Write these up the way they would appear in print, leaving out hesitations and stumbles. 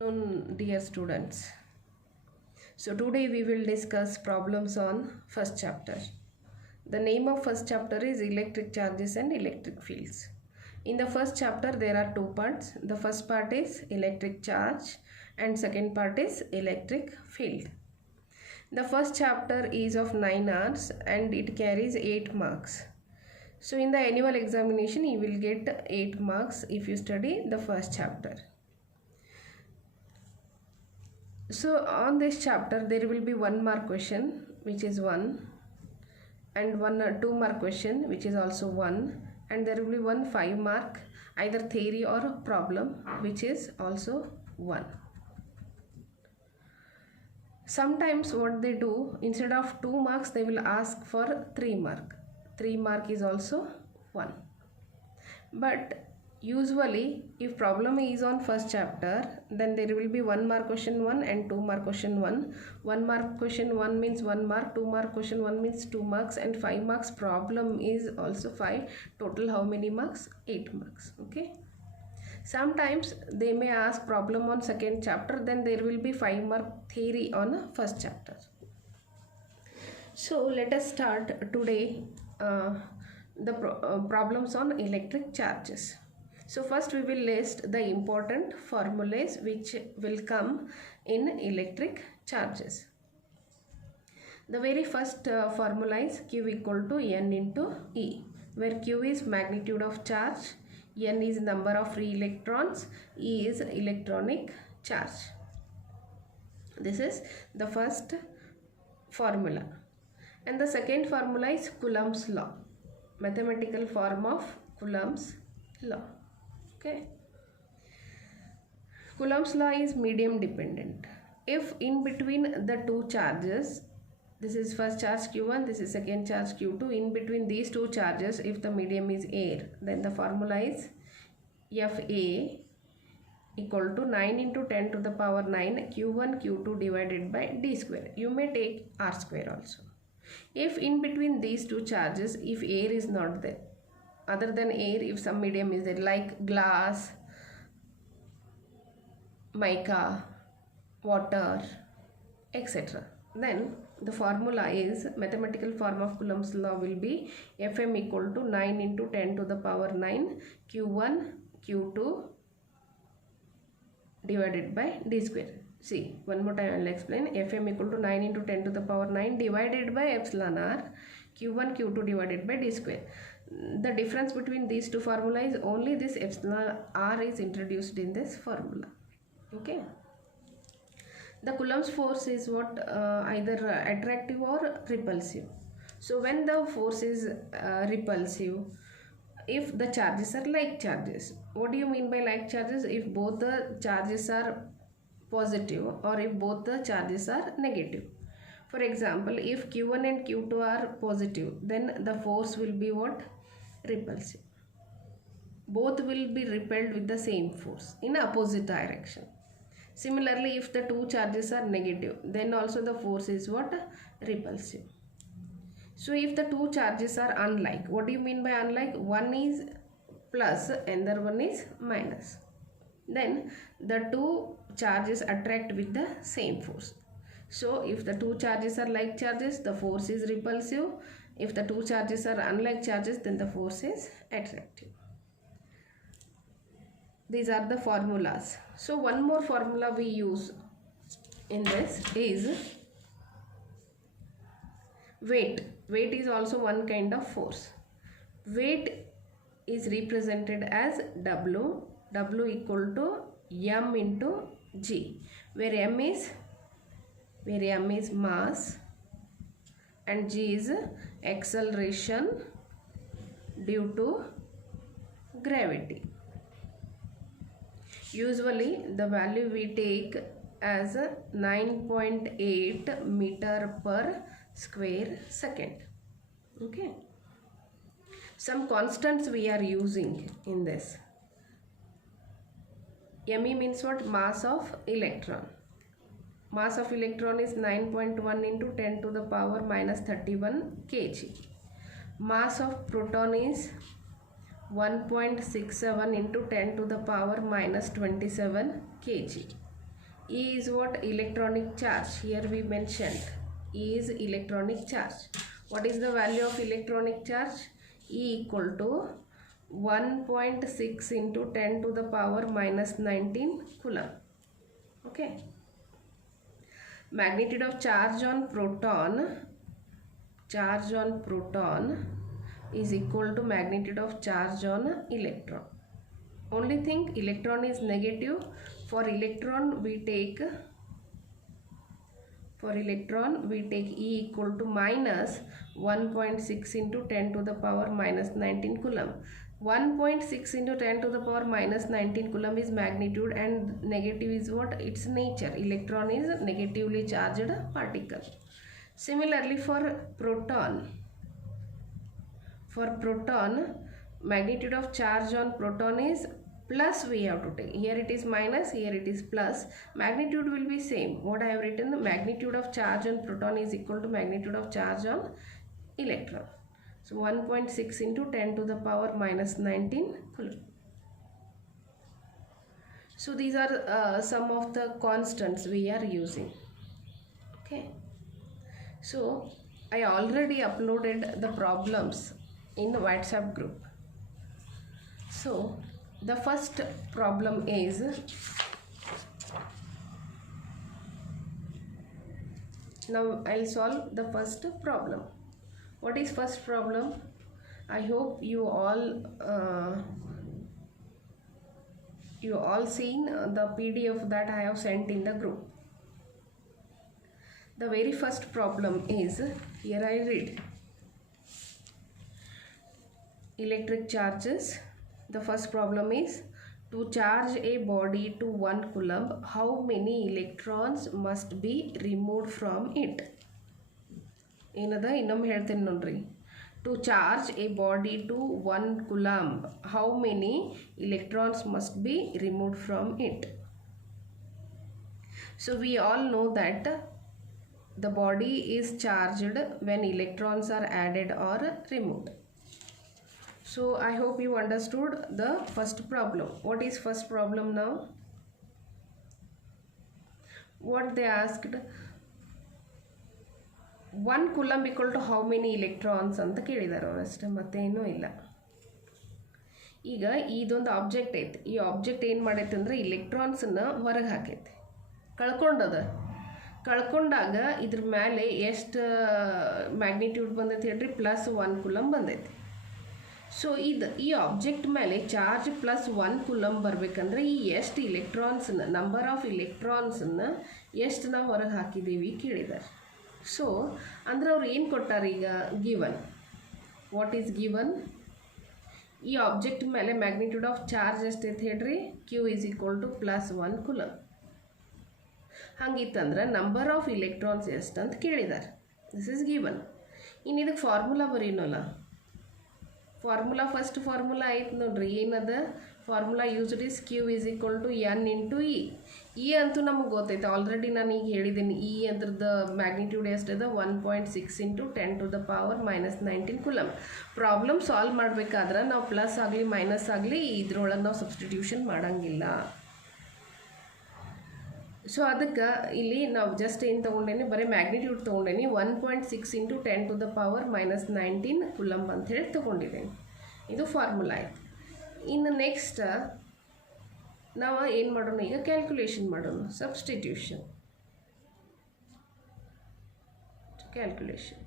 Dear students, so today we will discuss problems on first chapter. The name of first chapter is electric charges and electric fields. In the first chapter there are two parts. The first part is electric charge and second part is electric field. The first chapter is of 9 hours and it carries 8 marks. So in the annual examination you will get 8 marks if you study the first chapter. So on this chapter there will be 1 mark question which is 1 and 2 mark question which is also 1, and there will be 1 5 mark either theory or problem which is also 1. Sometimes what they do, instead of 2 marks they will ask for 3 mark. 3 mark is also 1. But usually if problem is on first chapter, then there will be 1 mark question 1 and 2 mark question 1. 1 mark question 1 means 1 mark, 2 mark question 1 means 2 marks, and 5 marks problem is also 5. Total how many marks? 8 marks. Okay. Sometimes they may ask problem on second chapter, then there will be 5 mark theory on first chapter. So let us start today the problems on electric charges. So first we will list the important formulas which will come in electric charges. The very first formula is Q equal to N into E, where Q is magnitude of charge, N is number of free electrons, E is electronic charge. This is the first formula. And the second formula is Coulomb's law, mathematical form of Coulomb's law. Okay. Coulomb's law is medium dependent. If in between the two charges, this is first charge Q1, this is second charge Q2, in between these two charges, if the medium is air, then the formula is Fa equal to 9 into 10 to the power 9 Q1 Q2 divided by d square. You may take r square also. If in between these two charges, if air is not there, other than air, if some medium is there like glass, mica, water, etc., then the formula is, mathematical form of Coulomb's law will be Fm equal to 9 into 10 to the power 9 Q1 Q2 divided by d square. See, one more time I will explain. Fm equal to 9 into 10 to the power 9 divided by epsilon r Q1 Q2 divided by d square. The difference between these two formula is only this epsilon r is introduced in this formula. Okay. The Coulomb's force is what? Either attractive or repulsive. So when the force is repulsive, if the charges are like charges. What do you mean by like charges? If both the charges are positive or if both the charges are negative. For example, if Q1 and Q2 are positive, then the force will be what? Repulsive. Both will be repelled with the same force in opposite direction. Similarly, if the two charges are negative, then also the force is what? Repulsive. So if the two charges are unlike, what do you mean by unlike? One is plus and the other one is minus. Then the two charges attract with the same force. So if the two charges are like charges, the force is repulsive. If the two charges are unlike charges, then the force is attractive. These are the formulas. So one more formula we use in this is weight. Weight is also one kind of force. Weight is represented as W. W equal to M into G, where M is mass and G is acceleration due to gravity. Usually the value we take as 9.8 meter per square second. Okay. Some constants we are using in this. Me means what? Mass of electron. Mass of electron is 9.1 into 10 to the power minus 31 kg. Mass of proton is 1.67 into 10 to the power minus 27 kg. E is what? Electronic charge. Here we mentioned E is electronic charge. What is the value of electronic charge? E equal to 1.6 into 10 to the power minus 19 coulomb. Okay. Magnitude of charge on proton is equal to magnitude of charge on electron. Only thing, electron is negative. For electron we take E equal to minus 1.6 into 10 to the power minus 19 coulomb. 1.6 into 10 to the power minus 19 coulomb is magnitude, and negative is what? Its nature. Electron is negatively charged particle. Similarly for proton, magnitude of charge on proton is plus. We have to take, here it is minus, here it is plus. Magnitude will be same. What I have written, the magnitude of charge on proton is equal to magnitude of charge on electron. So 1.6 into 10 to the power minus 19 coulomb. So these are some of the constants we are using. Okay. So I already uploaded the problems in the WhatsApp group. So the first problem is, now I'll solve the first problem. What is first problem? I hope you all seen the PDF that I have sent in the group. The very first problem is, here I read, electric charges. The first problem is, to charge a body to 1 coulomb, how many electrons must be removed from it? ಏನದ ಇನ್ನೊಮ್ಮೆ ಹೇಳ್ತೇನೆ ನೋಡ್ರಿ. To charge a body to 1 coulomb, how many electrons must be removed from it? So we all know that the body is charged when electrons are added or removed. So I hope you understood the first problem. What is first problem now? What they asked, 1 coulomb equal to how many electrons ಅಂತ ಕೇಳಿದಾರೆ ಅವರು ಅಷ್ಟೇ, ಮತ್ತೇನೂ ಇಲ್ಲ. ಈಗ ಇದೊಂದು object ಐತೆ. ಈ object ಏನು ಮಾಡೈತೆ ಅಂದರೆ ಇಲೆಕ್ಟ್ರಾನ್ಸನ್ನು ಹೊರಗೆ ಹಾಕೈತೆ, ಕಳ್ಕೊಂಡಾಗ ಇದ್ರ ಮೇಲೆ ಎಷ್ಟು ಮ್ಯಾಗ್ನಿಟ್ಯೂಡ್ ಬಂದೈತೆ ಹೇಳ್ರಿ? ಪ್ಲಸ್ 1 coulomb ಬಂದೈತೆ. ಸೊ ಈ ಆಬ್ಜೆಕ್ಟ್ ಮೇಲೆ ಚಾರ್ಜ್ ಪ್ಲಸ್ 1 coulomb ಬರಬೇಕಂದ್ರೆ ಈ ಎಷ್ಟು ಇಲೆಕ್ಟ್ರಾನ್ಸನ್ನ, ನಂಬರ್ ಆಫ್ ಇಲೆಕ್ಟ್ರಾನ್ಸನ್ನು ಎಷ್ಟು ನಾವು ಹೊರಗೆ ಹಾಕಿದ್ದೀವಿ ಕೇಳಿದ್ದಾರೆ. ಸೊ ಅಂದ್ರೆ ಅವ್ರು ಏನು ಕೊಟ್ಟಾರೆ ಈಗ? ಗಿವನ್. What is given? ಈ ಆಬ್ಜೆಕ್ಟ್ ಮೇಲೆ ಮ್ಯಾಗ್ನಿಟ್ಯೂಡ್ ಆಫ್ ಚಾರ್ಜ್ ಎಷ್ಟೈತೆ ಹೇಳ್ರಿ? Q is equal to plus 1 coulomb. ಹಂಗಿತ್ತಂದ್ರೆ ನಂಬರ್ ಆಫ್ ಇಲೆಕ್ಟ್ರಾನ್ಸ್ ಎಷ್ಟು ಅಂತ ಕೇಳಿದ್ದಾರೆ. This is given. ಇನ್ನು ಇದಕ್ಕೆ ಫಾರ್ಮುಲಾ ಬರೀನಲ್ಲ. ಫಾರ್ಮುಲಾ ಫಸ್ಟ್ ಫಾರ್ಮುಲಾ ಐತೆ ನೋಡ್ರಿ. ಏನದ formula? Used is Q is equal to N into E. E ಅಂತೂ ನಮಗೆ ಗೊತ್ತೈತೆ, ಆಲ್ರೆಡಿ ನಾನು ಈಗ ಹೇಳಿದ್ದೀನಿ. ಇ ಅದ್ರದ್ದು ಮ್ಯಾಗ್ನಿಟ್ಯೂಡ್ ಎಷ್ಟದ? 1.6 into 10 to the power minus 19 coulomb. Problem solve ಮಾಡಬೇಕಾದ್ರೆ ನಾವು ಪ್ಲಸ್ ಆಗಲಿ ಮೈನಸ್ ಆಗಲಿ ಇದ್ರೊಳಗೆ ನಾವು ಸಬ್ಸ್ಟಿಟ್ಯೂಷನ್ ಮಾಡೋಂಗಿಲ್ಲ. ಸೊ ಅದಕ್ಕೆ ಇಲ್ಲಿ ನಾವು ಜಸ್ಟ್ ಏನು ತೊಗೊಂಡೇನಿ? ಬರೀ ಮ್ಯಾಗ್ನಿಟ್ಯೂಡ್ ತೊಗೊಂಡೇನಿ. 1.6 into 10 to the power minus 19 coulomb ಅಂತ ಹೇಳಿ ತೊಗೊಂಡಿದ್ದೇನೆ. ಇದು ಫಾರ್ಮುಲಾ ಆಯಿತು. ಇನ್ನು ನೆಕ್ಸ್ಟ್ ನಾವು ಏನು ಮಾಡೋಣ? ಈಗ ಕ್ಯಾಲ್ಕುಲೇಷನ್ ಮಾಡೋಣ. Substitution, calculation.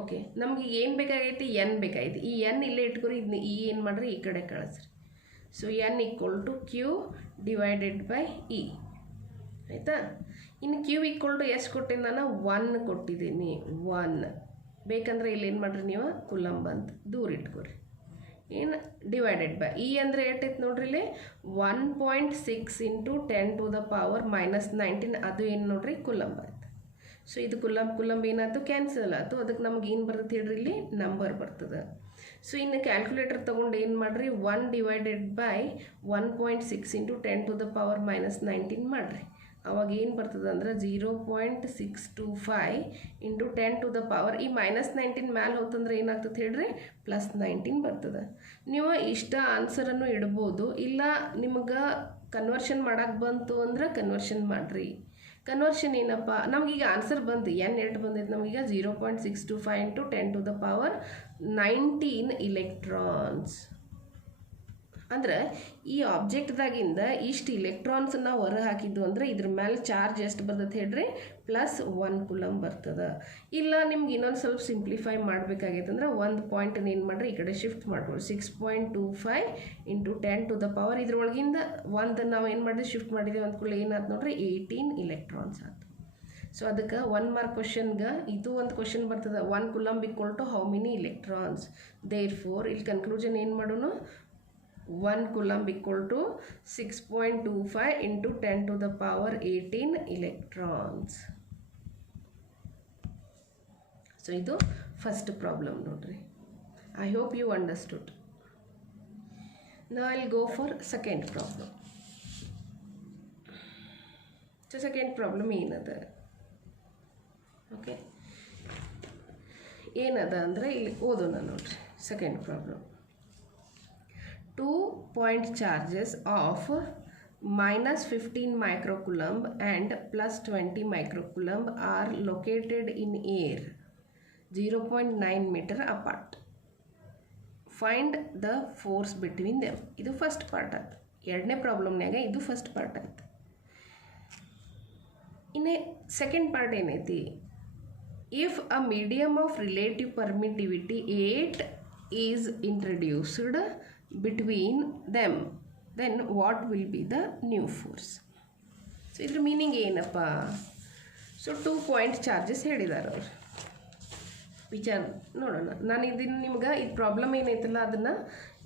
ಓಕೆ, ನಮಗೆ ಏನು ಬೇಕಾಗೈತಿ? ಎನ್ ಬೇಕಾಗೈತಿ. ಈ ಎನ್ ಇಲ್ಲೇ ಇಟ್ಕೊರಿ. ಇದನ್ನ ಈ ಏನು ಮಾಡಿರಿ? ಈ ಕಡೆ ಕಳಿಸ್ರಿ. So n equal to q divided by e. ಆಯಿತಾ? ಇನ್ನು ಕ್ಯೂ ಈಕ್ವಲ್ ಟು ಎಷ್ಟು ಕೊಟ್ಟೆ ನಾನು? 1 ಕೊಟ್ಟಿದ್ದೀನಿ. 1 ಬೇಕಂದ್ರೆ ಇಲ್ಲಿ ಏನು ಮಾಡಿರಿ ನೀವು? coulomb ಅಂತ ದೂರ ಇಟ್ಕೊರಿ. ಏನು? ಡಿವೈಡೆಡ್ ಬೈ ಇ ಅಂದರೆ ಎಷ್ಟೈತೆ ನೋಡ್ರಿ ಇಲ್ಲಿ? 1.6 into 10 to the power minus 19. ಅದು ಏನು ನೋಡ್ರಿ? coulomb ಆಯ್ತು. ಸೊ ಇದು coulomb ಏನಾಯ್ತು? ಕ್ಯಾನ್ಸಲ್ ಆಯಿತು. ಅದಕ್ಕೆ ನಮ್ಗೆ ಏನು ಬರ್ತದೆ ಹೇಳ್ರಿ? ಇಲ್ಲಿ ನಂಬರ್ ಬರ್ತದೆ. ಸೊ ಇನ್ನು ಕ್ಯಾಲ್ಕುಲೇಟರ್ ತೊಗೊಂಡು ಏನು ಮಾಡಿರಿ? 1 divided by 1.6 into 10 to the power minus 19 ಮಾಡಿರಿ. ಅವಾಗ ಏನು ಬರ್ತದೆ ಅಂದ್ರೆ 0.625 ಇಂಟು 10 ಟು ದ ಪವರ್, ಈ ಮೈನಸ್ 19 ಮ್ಯಾಲೆ ಹೋತಂದ್ರೆ ಏನಾಗ್ತದೆ ಹೇಳ್ರಿ? ಪ್ಲಸ್ 19 ಬರ್ತದೆ. ನೀವು ಇಷ್ಟ ಆನ್ಸರನ್ನು ಇಡ್ಬೋದು, ಇಲ್ಲ ನಿಮಗೆ ಕನ್ವರ್ಷನ್ ಮಾಡೋಕ್ಕೆ ಬಂತು ಅಂದ್ರೆ ಕನ್ವರ್ಷನ್ ಮಾಡಿರಿ. ಕನ್ವರ್ಷನ್ ಏನಪ್ಪ, ನಮಗೀಗ ಆನ್ಸರ್ ಬಂತು ಎನ್ ಎಷ್ಟು ಬಂದೈತೆ ನಮಗೀಗ 0.625 ಇಂಟು 10⁻19 ಇಲೆಕ್ಟ್ರಾನ್ಸ್. ಅಂದ್ರೆ ಈ ಆಬ್ಜೆಕ್ಟ್ದಾಗಿಂದ ಇಷ್ಟು ಇಲೆಕ್ಟ್ರಾನ್ಸನ್ನು ಹೊರ ಹಾಕಿದ್ದು ಅಂದರೆ ಇದ್ರ ಮೇಲೆ ಚಾರ್ಜ್ ಎಷ್ಟು ಬರ್ತದೆ ಹೇಳ್ರಿ, +1 ಕೂಲಂಬ್ ಬರ್ತದೆ. ಇಲ್ಲ ನಿಮ್ಗೆ ಇನ್ನೊಂದು ಸ್ವಲ್ಪ ಸಿಂಪ್ಲಿಫೈ ಮಾಡಬೇಕಾಗೈತೆ ಅಂದ್ರೆ ಒಂದು ಪಾಯಿಂಟನ್ನು ಏನು ಮಾಡಿರಿ ಈ ಕಡೆ ಶಿಫ್ಟ್ ಮಾಡ್ಬೋದು. 6.25 ಇಂಟು 10⁻, ಇದ್ರೊಳಗಿಂದ ಒಂದು ನಾವು ಏನು ಮಾಡಿದ್ವಿ ಶಿಫ್ಟ್ ಮಾಡಿದ್ವಿ ಅಂದ್ಕೊಳ್ಳಿ ಏನಾಯ್ತು ನೋಡ್ರಿ 18 ಇಲೆಕ್ಟ್ರಾನ್ಸ್ ಆಯ್ತು. ಸೊ ಅದಕ್ಕೆ 1 ಮಾರ್ಕ್ ಕ್ವಶನ್ಗೆ ಇದು ಒಂದು ಕ್ವಶನ್ ಬರ್ತದೆ, 1 coulomb equal to how many electrons. Therefore ಇಲ್ಲಿ ಕನ್ಕ್ಲೂಷನ್ ಏನು ಮಾಡೋಣ, 1 coulomb equal to 6.25 into 10⁻18 electrons. So ಇದು ಫಸ್ಟ್ ಪ್ರಾಬ್ಲಮ್ ನೋಡ್ರಿ. I hope you understood. Now I will go for second problem. So second problem ಏನದ, okay ಏನದ ಅಂದರೆ ಇಲ್ಲಿ ಓದೋಣ ನೋಡ್ರಿ. Second problem, 2 point charges of -15 microcoulomb and +20 microcoulomb are located in air 0.9 meter apart. Find the force between them. ಇದು first part ಆಯ್ತು. ಎರಡನೇ ಪ್ರಾಬ್ಲಮ್ನಾಗ ಇದು ಫಸ್ಟ್ ಪಾರ್ಟ್ ಆಯ್ತು. ಇನ್ನು ಸೆಕೆಂಡ್ ಪಾರ್ಟ್ ಏನೈತಿ, if a medium of relative permittivity 8 is introduced between them, then what will be the new force? So ಇದ್ರ meaning ಏನಪ್ಪ, so 2 point charges ಹೇಳಿದ್ದಾರೆ ಅವರು. ವಿಚಾರ ನೋಡೋಣ. ನಾನು ಇದನ್ನು ನಿಮ್ಗೆ ಇದು ಪ್ರಾಬ್ಲಮ್ ಏನೈತಲ್ಲ ಅದನ್ನು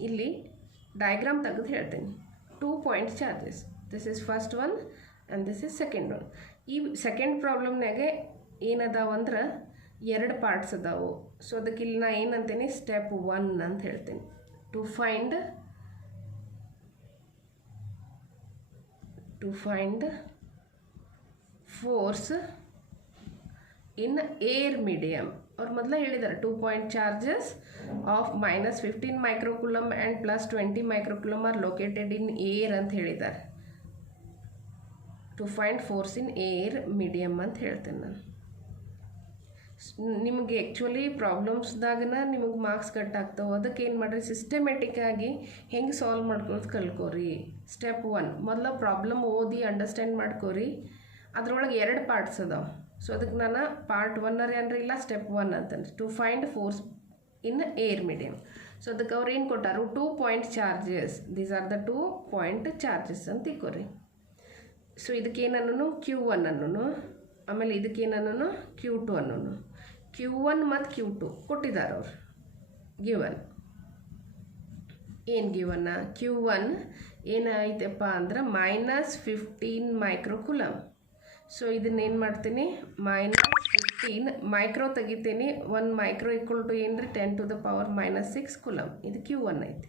ಇಲ್ಲಿ ಡಯಾಗ್ರಾಮ್ ತೆಗೆದು ಹೇಳ್ತೇನೆ. 2 point charges, this is first one and this is second one. ಈ ಸೆಕೆಂಡ್ ಪ್ರಾಬ್ಲಮ್ನಾಗೆ ಏನದಾವ ಅಂದ್ರೆ 2 ಪಾರ್ಟ್ಸ್ ಅದಾವು. ಸೊ ಅದಕ್ಕೆ ಇಲ್ಲಿ ನಾ ಏನಂತೇನೆ ಸ್ಟೆಪ್ 1 ಅಂತ ಹೇಳ್ತೇನೆ. To find force in air medium. और ಮೊದಲ ಹೇಳಿದ್ದಾರೆ 2 point charges of -15 microcoulomb and +20 microcoulomb are located in air ಅಂತ ಹೇಳಿದ್ದಾರೆ. To find force in air medium ಅಂತ ಹೇಳ್ತೇನೆ ನಾನು. ನಿಮಗೆ ಆ್ಯಕ್ಚುಲಿ ಪ್ರಾಬ್ಲಮ್ಸ್ದಾಗನ ನಿಮಗೆ ಮಾರ್ಕ್ಸ್ ಕಟ್ ಆಗ್ತಾವೆ. ಅದಕ್ಕೆ ಏನು ಮಾಡಿರಿ, ಸಿಸ್ಟಮೆಟಿಕ್ಕಾಗಿ ಹೆಂಗೆ ಸಾಲ್ವ್ ಮಾಡ್ಕೊಳ್ಳೋದು ಕಲ್ಕೋರಿ. ಸ್ಟೆಪ್ 1 ಮೊದಲ ಪ್ರಾಬ್ಲಮ್ ಓದಿ ಅಂಡರ್ಸ್ಟ್ಯಾಂಡ್ ಮಾಡ್ಕೋರಿ. ಅದರೊಳಗೆ 2 ಪಾರ್ಟ್ಸ್ ಅದಾವೆ. ಸೊ ಅದಕ್ಕೆ ನಾನು ಪಾರ್ಟ್ 1 ಏನ್ರಿ ಇಲ್ಲ ಸ್ಟೆಪ್ 1 ಅಂತಂದ್ರೆ to find force in air medium. So ಅದಕ್ಕೆ ಅವ್ರು ಏನು ಕೊಟ್ಟಾರು, 2 point charges, these are the 2 point charges ಅಂತ ತಿಳ್ಕೊರಿ. ಸೊ ಇದಕ್ಕೇನನ್ನು Q1 ಅನ್ನೋನು, ಆಮೇಲೆ ಇದಕ್ಕೇನನ್ನು Q2 ಅನ್ನೋನು. Q1 ಮತ್ತು Q2 ಕೊಟ್ಟಿದ್ದಾರೆ ಅವರು ಗಿವನ್. ಏನು ಗಿವನ್ನ, Q1 ಏನಾಯ್ತಪ್ಪ ಅಂದ್ರೆ -15 ಮೈಕ್ರೋಕುಲಮ್. ಸೊ ಇದನ್ನೇನು ಮಾಡ್ತೀನಿ, -15 ಮೈಕ್ರೋ ತೆಗಿತೀನಿ. 1 ಮೈಕ್ರೋ ಈಕ್ವಲ್ ಟು ಏನು ರೀ 10⁻⁻6 ಕೂಲಮ್. ಇದು Q1 ಐತಿ.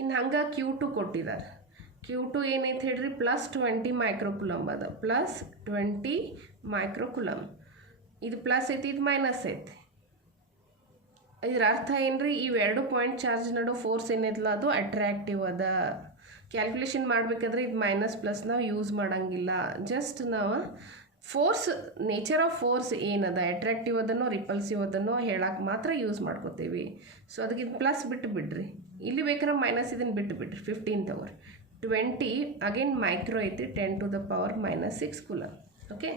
ಇನ್ನು ಹಂಗೆ Q2 ಕೊಟ್ಟಿದ್ದಾರೆ. Q2 ಏನೈತೆ ಹೇಳ್ರಿ, +20 ಮೈಕ್ರೋಕುಲಮ್ ಅದ, +20 ಮೈಕ್ರೋಕುಲಮ್. ಇದು ಪ್ಲಸ್ ಐತಿ, ಇದು ಮೈನಸ್ ಐತಿ. ಇದ್ರ ಅರ್ಥ ಏನ್ರಿ, ಇವೆರಡು ಪಾಯಿಂಟ್ ಚಾರ್ಜ್ ನಡು ಫೋರ್ಸ್ ಏನೈತಲ್ಲ ಅದು ಅಟ್ರಾಕ್ಟಿವ್ ಅದ. ಕ್ಯಾಲ್ಕುಲೇಷನ್ ಮಾಡಬೇಕಾದ್ರೆ ಇದು ಮೈನಸ್ ಪ್ಲಸ್ ನಾವು ಯೂಸ್ ಮಾಡೋಂಗಿಲ್ಲ. ಜಸ್ಟ್ ನಾವು ಫೋರ್ಸ್, ನೇಚರ್ ಆಫ್ ಫೋರ್ಸ್ ಏನದ, ಅಟ್ರಾಕ್ಟಿವ್ ಅದನ್ನೋ ರಿಪಲ್ಸಿವ್ ಅದನ್ನೋ ಹೇಳಕ್ಕೆ ಮಾತ್ರ ಯೂಸ್ ಮಾಡ್ಕೋತೀವಿ. ಸೊ ಅದಕ್ಕೆ ಇದು ಪ್ಲಸ್ ಬಿಟ್ಟು ಬಿಡ್ರಿ, ಇಲ್ಲಿ ಬೇಕಾದ್ರೆ ಮೈನಸ್ ಇದನ್ನು ಬಿಟ್ಟು ಬಿಡ್ರಿ. 15 ತಗೋರಿ. 20 ಅಗೇನ್ ಮೈಕ್ರೋ ಐತಿ, 10⁻⁻6 coulomb. Okay,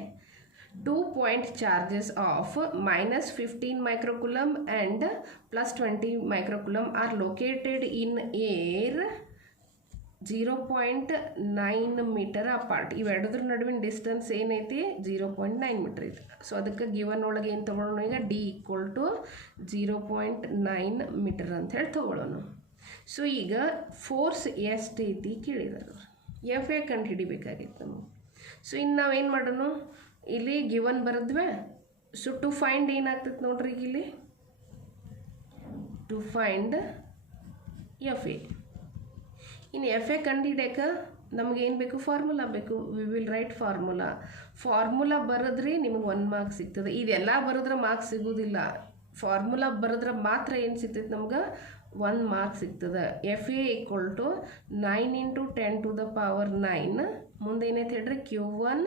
2 point charges of -15 microcoulomb and +20 microcoulomb are located in air 0.9 meter apart. ಇವೆರಡರ ನಡುವಿನ ಡಿಸ್ಟೆನ್ಸ್ ಏನೈತಿ 0.9 ಮೀಟರ್ ಐತಿ. ಸೊ ಅದಕ್ಕೆ ಗಿವನ್ ಒಳಗೆ ಏನು ತೊಗೊಳ್ಳೋಣ ಈಗ, D = 0.9 ಮೀಟರ್ ಅಂತ ಹೇಳಿ ತೊಗೊಳ್ಳೋಣ. ಸೊ ಈಗ ಫೋರ್ಸ್ ಎಷ್ಟೈತಿ ಕೇಳಿದರು, ಎಫ್ ಎ ಕಂಡು ಹಿಡಿಬೇಕಾಗಿತ್ತು ನಮಗೆ. ಸೊ ಇನ್ನು ನಾವೇನು ಮಾಡೋಣ, ಇಲ್ಲಿ ಗಿವನ್ ಬರದ್ವೆ. ಸೊ ಟು ಫೈಂಡ್ ಏನಾಗ್ತೈತೆ ನೋಡ್ರಿ, ಈಗ ಇಲ್ಲಿ ಟು ಫೈಂಡ್ ಎಫ್ ಎ. ಇನ್ನು ಎಫ್ ಎ ಕಂಡು ಹಿಡಿಯಕ್ಕೆ ನಮಗೇನು ಬೇಕು, ಫಾರ್ಮುಲಾ ಬೇಕು. ವಿ ವಿಲ್ ರೈಟ್ ಫಾರ್ಮುಲಾ ಬರೆದ್ರಿ ನಿಮಗೆ 1 ಮಾರ್ಕ್ಸ್ ಸಿಗ್ತದೆ. ಇದೆಲ್ಲ ಬರೆದ್ರೆ ಮಾರ್ಕ್ಸ್ ಸಿಗೋದಿಲ್ಲ. ಫಾರ್ಮುಲಾ ಬರೆದ್ರೆ ಮಾತ್ರ ಏನು ಸಿಗ್ತೈತೆ ನಮ್ಗೆ 1 ಮಾರ್ಕ್ ಸಿಗ್ತದೆ. F A equal to 9 into 10 to the power 9 ಮುಂದೆ ಏನೈತೆ ಹೇಳ್ರಿ Q1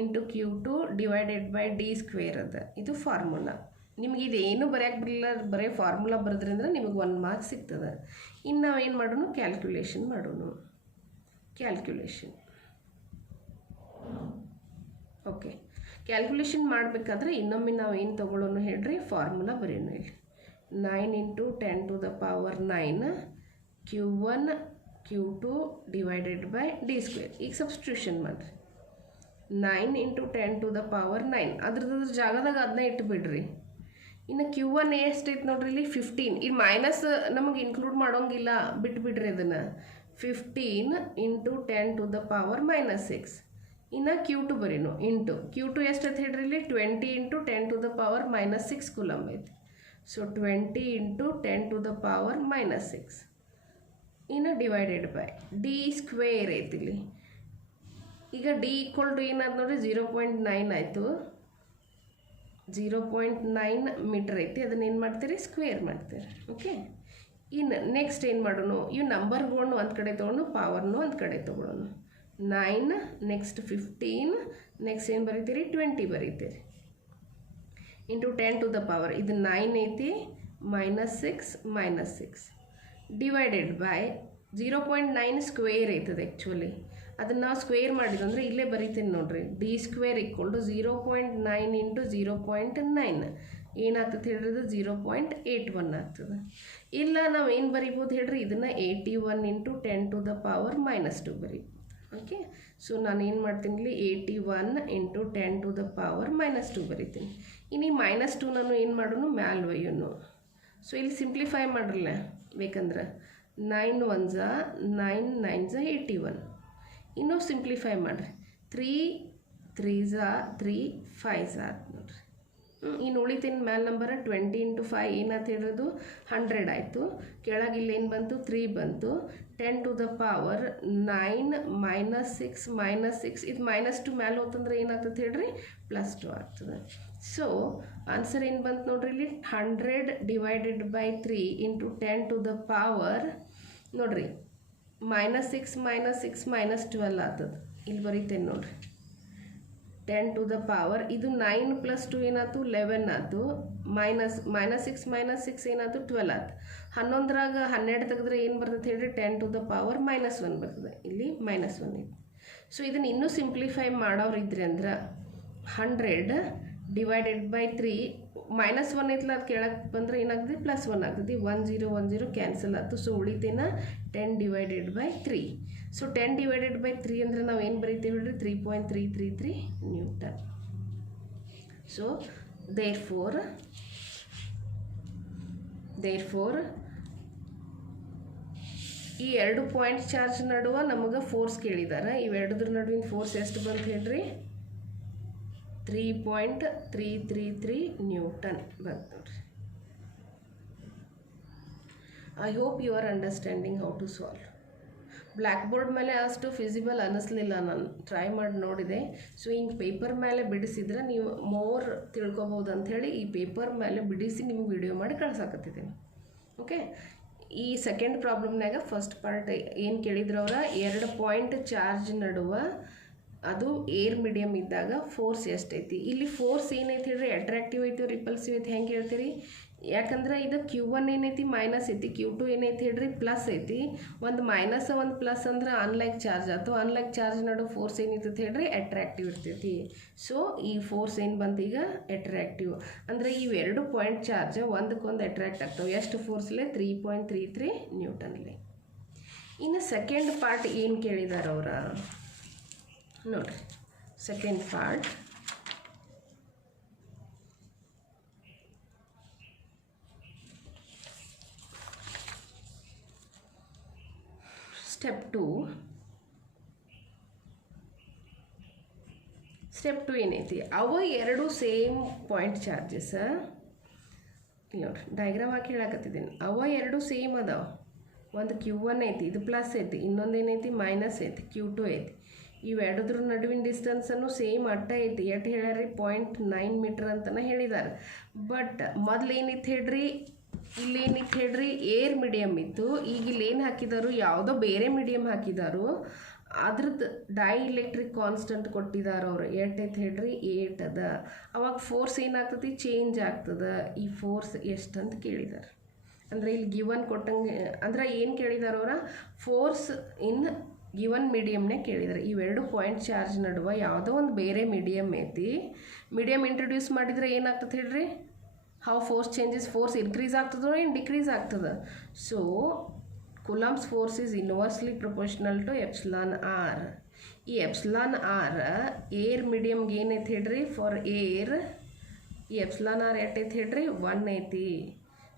into Q2 divided by d square ಅದ. ಇದು ಫಾರ್ಮುಲಾ. ನಿಮ್ಗೆ ಇದೇನು ಬರೆಯಕ್ಕೆ ಬರಲಿಲ್ಲ, ಬರೀ ಫಾರ್ಮುಲಾ ಬರೆದ್ರಿಂದ ನಿಮಗೆ 1 ಮಾರ್ಕ್ ಸಿಗ್ತದೆ. ಇನ್ನು ನಾವೇನು ಮಾಡೋಣ, ಕ್ಯಾಲ್ಕುಲೇಷನ್ ಮಾಡೋಣ. Calculation okay. ಕ್ಯಾಲ್ಕುಲೇಷನ್ ಮಾಡಬೇಕಾದ್ರೆ ಇನ್ನೊಮ್ಮೆ ನಾವು ಏನು ತೊಗೊಳ್ಳೋಣ ಹೇಳ್ರಿ, ಫಾರ್ಮುಲಾ ಬರೆಯೋಣ. ಇಲ್ಲಿ 9 into 10 to the power 9 Q1 Q2 divided by d square. ಈಗ ಸಬ್ಸ್ಟಿಟ್ಯೂಷನ್ ಮಾಡಿರಿ. 9 ಇಂಟು 10 ಟು ದ ಪವರ್ 9 ಅದ್ರದ್ದು ಜಾಗದಾಗ ಅದನ್ನ ಇಟ್ಟುಬಿಡ್ರಿ. ಇನ್ನು Q1 ಎಷ್ಟೈತೆ ನೋಡ್ರಿ ಇಲ್ಲಿ 15. ಇಲ್ಲಿ ಮೈನಸ್ ನಮಗೆ ಇನ್ಕ್ಲೂಡ್ ಮಾಡೋಂಗಿಲ್ಲ, ಬಿಟ್ಬಿಡ್ರಿ ಅದನ್ನು. 15 ಇಂಟು 10 ಟು ದ ಪವರ್ -6. ಇನ್ನು Q2 ಬರೀನು ಇಂಟು Q2 ಎಷ್ಟೈತೆ ಹೇಳ್ರಿ ಇಲ್ಲಿ 20 into 10 to the power -6 coulomb ಐತಿ. So 20 into 10 to the power -6 ಇನ್ನು ಡಿವೈಡೆಡ್ ಬೈ ಡಿ ಸ್ಕ್ವೇರ್ ಐತಿ ಇಲ್ಲಿ. ಈಗ ಡಿ ಈಕ್ವಲ್ ಟು ಏನಾದ್ರು ನೋಡ್ರಿ 0.9 ಆಯಿತು. 0.9 ಮೀಟರ್ ಐತಿ. ಅದನ್ನ ಏನು ಮಾಡ್ತೀರಿ, ಸ್ಕ್ವೇರ್ ಮಾಡ್ತೀರಿ. ಓಕೆ. ಇನ್ನು ನೆಕ್ಸ್ಟ್ ಏನು ಮಾಡೋಣ, ಇವು ನಂಬರ್ಗಳನ್ನು ಒಂದು ಕಡೆ ತೊಗೊಂಡು ಪವರ್ನು ಒಂದು ಕಡೆ ತೊಗೊಳ್ಳೋಣ. 9 ನೆಕ್ಸ್ಟ್ 15 ನೆಕ್ಸ್ಟ್ ಏನು ಬರೀತೀರಿ 20 ಬರೀತೀರಿ ಇಂಟು 10 ಟು ದ ಪವರ್ ಇದು 9 ಐತಿ -6 ಡಿವೈಡೆಡ್ ಬೈ 0.9 ಸ್ಕ್ವೇರ್ ಐತದೆ. ಆ್ಯಕ್ಚುಲಿ ಅದನ್ನು ನಾವು ಸ್ಕ್ವೇರ್ ಮಾಡಿದ್ವಿ ಅಂದರೆ ಇಲ್ಲೇ ಬರೀತೀನಿ ನೋಡ್ರಿ. D square equal to 0.9 into 0.9 ಏನಾಗ್ತದೆ ಹೇಳ್ರಿ, ಇದು 0.81 ಆಗ್ತದೆ. ಇಲ್ಲ ನಾವು ಏನು ಬರಿಬೋದು ಹೇಳ್ರಿ, ಇದನ್ನು 81 ಇಂಟು 10 ಟು ದ ಪವರ್ -2 ಬರೀಬೋದು. ಓಕೆ. ಸೊ ನಾನು ಏನು ಮಾಡ್ತೀನಿ ಇಲ್ಲಿ 81 ಇಂಟು 10 ಟು ದ ಪವರ್ -2 ಬರೀತೀನಿ. ಇನ್ನು -2 ನಾನು ಏನು ಮಾಡೋಣ, ಮ್ಯಾಲ್ ಒಯ್ಯೋನು. ಸೊ ಇಲ್ಲಿ ಸಿಂಪ್ಲಿಫೈ ಮಾಡ್ರಲ್ಲ ಬೇಕಂದ್ರೆ 9 1 9 9 81. ಇನ್ನೂ ಸಿಂಪ್ಲಿಫೈ ಮಾಡಿರಿ 3 3 3 5 ನೋಡ್ರಿ. ಇನ್ನು ಉಳಿತೀನಿ ಮ್ಯಾಲ್ ನಂಬರ್ 20 ಇಂಟು 5 ಏನಾಯ್ತು ಹೇಳಿರೋದು 100 ಆಯಿತು. ಕೆಳಗಿಲ್ಲ ಏನು ಬಂತು 3 ಬಂತು. 10 ಟು ದ ಪವರ್ 9 -6 ಇದು -2 ಮ್ಯಾಲೆ ಹೋತಂದ್ರೆ ಏನಾಗ್ತದೆ ಹೇಳ್ರಿ, +2 ಆಗ್ತದೆ. ಸೊ ಆನ್ಸರ್ ಏನು ಬಂತು ನೋಡ್ರಿ ಇಲ್ಲಿ 100 divided by 3 into 10 to the power ನೋಡ್ರಿ -6 -12 ಆಗ್ತದೆ. ಇಲ್ಲಿ ಬರೀತೇನೆ ನೋಡ್ರಿ 10 ಟು ದ ಪವರ್ ಇದು 9 + 2 ಏನಾಯ್ತು 11 ಆಯ್ತು. -6 ಏನಾಯ್ತು 12 ಆಯ್ತು. 11ರಾಗ 12 ತೆಗೆದ್ರೆ ಏನು ಬರ್ತದೆ ಹೇಳ್ರಿ 10 ಟು ದ ಪವರ್ -1 ಬರ್ತದೆ. ಇಲ್ಲಿ -1 ಐತಿ. ಸೊ ಇದನ್ನು ಇನ್ನೂ ಸಿಂಪ್ಲಿಫೈ ಮಾಡೋರು ಇದ್ರಿ ಅಂದ್ರೆ 100 ಡಿವೈಡೆಡ್ ಬೈ 3 -1 ಐತಲ್ಲ, ಅದು ಕೆಳಗೆ ಬಂದರೆ ಏನಾಗ್ತದೆ +1 ಆಗ್ತದೆ. 1 0 1 0 ಕ್ಯಾನ್ಸಲ್ ಆಯ್ತು. ಸೊ ಉಳಿತೇನ 10 divided by 3. So 10 divided by 3 ಅಂದರೆ ನಾವು ಏನು ಬರೀತೀವಿ ಹೇಳ್ರಿ 3.333 ನ್ಯೂಟನ್. ಸೊ ದೇರ್ಫೋರ್ ಈ 2 ಪಾಯಿಂಟ್ ಚಾರ್ಜ್ ನಡುವೆ ನಮಗೆ ಫೋರ್ಸ್ ಕೇಳಿದ್ದಾರೆ. ಇವೆರಡರ ನಡುವಿನ ಫೋರ್ಸ್ ಎಷ್ಟು ಬಂತು ಹೇಳ್ರಿ 3.333 ನ್ಯೂಟನ್ ಬಂತು ನೋಡ್ರಿ. I hope you are understanding how to solve. Blackboard ಮೇಲೆ ಅಷ್ಟು ಫಿಸಿಬಲ್ ಅನ್ನಿಸ್ಲಿಲ್ಲ, ನಾನು ಟ್ರೈ ಮಾಡಿ ನೋಡಿದೆ. ಸೊ ಹಿಂಗೆ ಪೇಪರ್ ಮೇಲೆ ಬಿಡಿಸಿದ್ರೆ ನೀವು ಮೋರ್ ತಿಳ್ಕೊಬೋದು ಅಂಥೇಳಿ ಈ ಪೇಪರ್ ಮೇಲೆ ಬಿಡಿಸಿ ನಿಮ್ಗೆ ವಿಡಿಯೋ ಮಾಡಿ ಕಳ್ಸಾಕತ್ತಿದ್ದೀನಿ. ಓಕೆ. ಈ ಸೆಕೆಂಡ್ ಪ್ರಾಬ್ಲಮ್ನಾಗ ಫಸ್ಟ್ ಪಾರ್ಟ್ ಏನು ಕೇಳಿದ್ರು ಅವರ 2 ಪಾಯಿಂಟ್ ಚಾರ್ಜ್ ನಡುವೆ ಅದು ಏರ್ ಮೀಡಿಯಮ್ ಇದ್ದಾಗ ಫೋರ್ಸ್ ಎಷ್ಟೈತಿ. ಇಲ್ಲಿ ಫೋರ್ಸ್ ಏನೈತಿ ಹೇಳ್ರಿ ಅಟ್ರಾಕ್ಟಿವ್ ಐತಿ ರಿಪಲ್ಸಿವ್ ಐತಿ ಹೆಂಗೆ ಹೇಳ್ತೀರಿ, ಯಾಕಂದ್ರೆ ಇದು Q1 ಏನೈತಿ ಮೈನಸ್ ಐತಿ, Q2 ಏನೈತಿ ಹೇಳ್ರಿ ಪ್ಲಸ್ ಐತಿ. ಒಂದು ಮೈನಸ್ ಒಂದು ಪ್ಲಸ್ ಅಂದ್ರೆ ಅನ್ಲೈಕ್ ಚಾರ್ಜ್ ಆಯ್ತು. ಅನ್ಲೈಕ್ ಚಾರ್ಜ್ ನಡು ಫೋರ್ಸ್ ಏನಿರ್ತೈತಿ ಹೇಳ್ರಿ ಅಟ್ರಾಕ್ಟಿವ್ ಇರ್ತೈತಿ. ಸೊ ಈ ಫೋರ್ಸ್ ಏನು ಬಂತು ಈಗ ಅಟ್ರಾಕ್ಟಿವ್. ಅಂದರೆ ಇವೆರಡು ಪಾಯಿಂಟ್ ಚಾರ್ಜ್ ಒಂದಕ್ಕೊಂದು ಅಟ್ರಾಕ್ಟ್ ಆಗ್ತವೆ. ಎಷ್ಟು ಫೋರ್ಸ್ಲೆ 3.33 ನ್ಯೂಟನ್ಲೆ. ಇನ್ನು ಸೆಕೆಂಡ್ ಪಾರ್ಟ್ ಏನು ಕೇಳಿದಾರೆ ಅವರ ನೋಡ್ರಿ. ಸೆಕೆಂಡ್ ಪಾರ್ಟ್ ಸ್ಟೆಪ್ 2 ಏನೈತಿ, ಅವ ಎರಡು ಸೇಮ್ ಪಾಯಿಂಟ್ ಚಾರ್ಜಸ್. ಇಲ್ಲಿ ನೋಡ್ರಿ ಡಯಾಗ್ರಾಮ್ ಹಾಕಿ ಹೇಳಕತ್ತಿದ್ದೀನಿ. ಅವ ಎರಡು ಸೇಮ್ ಅದಾವ. ಒಂದು Q1 ಐತಿ, ಇದು ಪ್ಲಸ್ ಐತಿ. ಇನ್ನೊಂದು ಏನೈತಿ ಮೈನಸ್ ಐತಿ, Q2 ಐತಿ. ಇವೆರಡದ್ರ ನಡುವಿನ ಡಿಸ್ಟೆನ್ಸನ್ನು ಸೇಮ್ ಅಟ್ಟ ಐತಿ. ಎಷ್ಟು ಹೇಳ್ಯಾರಿ 0.9 ಮೀಟರ್ ಅಂತಲೇ ಹೇಳಿದ್ದಾರೆ. ಬಟ್ ಮೊದಲು ಏನಿತ್ತು ಹೇಳ್ರಿ ಇಲ್ಲಿ ಏನಿತ್ತು ಹೇಳ್ರಿ ಏರ್ ಮೀಡಿಯಮ್ ಇತ್ತು. ಈಗ ಇಲ್ಲಿ ಏನು ಹಾಕಿದಾರು ಯಾವುದೋ ಬೇರೆ ಮೀಡಿಯಮ್ ಹಾಕಿದಾರು. ಅದ್ರದ್ದು ಡೈಎಲೆಕ್ಟ್ರಿಕ್ ಕಾನ್ಸ್ಟೆಂಟ್ ಕೊಟ್ಟಿದ್ದಾರೆ ಅವರು. ಎಷ್ಟೈತೆ ಹೇಳ್ರಿ 8 ಅದ. ಅವಾಗ ಫೋರ್ಸ್ ಏನಾಗ್ತದೆ ಚೇಂಜ್ ಆಗ್ತದೆ. ಈ ಫೋರ್ಸ್ ಎಷ್ಟಂತ ಕೇಳಿದ್ದಾರೆ. ಅಂದರೆ ಇಲ್ಲಿ ಗಿವನ್ ಕೊಟ್ಟಂಗೆ ಅಂದ್ರೆ ಏನು ಕೇಳಿದಾರೆ ಅವರ ಫೋರ್ಸ್ ಇನ್ ಗಿವನ್ ಮೀಡಿಯಮ್ನೇ ಕೇಳಿದ್ದಾರೆ. ಇವೆರಡು ಪಾಯಿಂಟ್ ಚಾರ್ಜ್ ನಡುವೆ ಯಾವುದೋ ಒಂದು ಬೇರೆ ಮೀಡಿಯಮ್ ಐತಿ. ಮೀಡಿಯಮ್ ಇಂಟ್ರೊಡ್ಯೂಸ್ ಮಾಡಿದರೆ ಏನಾಗ್ತದೆ ಹೇಳ್ರಿ how force changes. Force increase ಆಗ್ತದೋ ಏನು ಡಿಕ್ರೀಸ್ ಆಗ್ತದೆ. So Coulomb's force is inversely proportional to epsilon R. ಈ ಎಪ್ಸಿಲಾನ್ ಆರ್ ಏರ್ ಮೀಡಿಯಮ್ಗೆ ಏನೈತೆ ಹೇಳ್ರಿ ಫಾರ್ ಏರ್ ಈ ಎಪ್ಸಿಲಾನ್ ಆರ್ ಎಷ್ಟೈತೆ ಹೇಳ್ರಿ 1 ಐತಿ.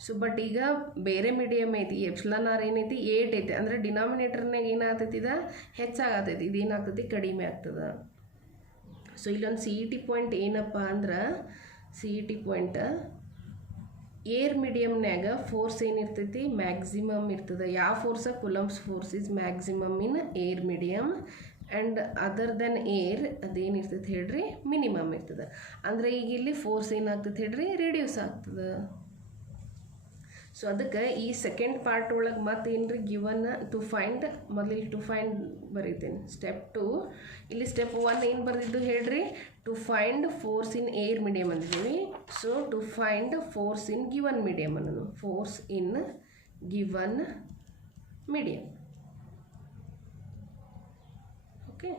ಸೊ ಬಟ್ ಈಗ ಬೇರೆ ಮೀಡಿಯಮ್ ಐತಿ. ಎಪ್ಸಿಲಾನ್ ಆರ್ ಏನೈತಿ 8 ಐತಿ. ಅಂದರೆ ಡಿನಾಮಿನೇಟರ್ನಾಗ ಏನಾಗ್ತೈತಿ ಇದು ಹೆಚ್ಚಾಗತೈತಿ. ಇದೇನಾಗ್ತೈತಿ ಕಡಿಮೆ ಆಗ್ತದೆ. ಸೊ ಇಲ್ಲೊಂದು ಸಿ ಇ ಟಿ ಪಾಯಿಂಟ್ ಏನಪ್ಪ ಅಂದ್ರೆ C E T point air ಮೀಡಿಯಮ್ನಾಗ ಫೋರ್ಸ್ ಏನಿರ್ತೈತಿ ಮ್ಯಾಕ್ಸಿಮಮ್ ಇರ್ತದೆ. ಯಾವ force Coulomb's force is maximum in air medium and other than air ಅದೇನಿರ್ತೈತಿ ಹೇಳ್ರಿ ಮಿನಿಮಮ್ ಇರ್ತದೆ. ಅಂದರೆ ಈಗ ಇಲ್ಲಿ ಫೋರ್ಸ್ ಏನಾಗ್ತೈತಿ ಹೇಳ್ರಿ ರಿಡ್ಯೂಸ್ ಆಗ್ತದೆ. ಸೊ ಅದಕ್ಕೆ ಈ ಸೆಕೆಂಡ್ ಪಾರ್ಟ್ ಒಳಗೆ ಮತ್ತೆ ಏನ್ರಿ ಗಿವನ್ ಟು ಫೈಂಡ್ ಮೊದಲಿಗೆ ಟು ಫೈಂಡ್ ಬರೀತೇನೆ. ಸ್ಟೆಪ್ 2 ಇಲ್ಲಿ ಸ್ಟೆಪ್ 1 ಏನು ಬರೆದಿದ್ದು ಹೇಳ್ರಿ to find force in air medium ಅಂದಿದ್ದೀವಿ. So to find force in given medium ಅನ್ನೋದು force in given medium. Okay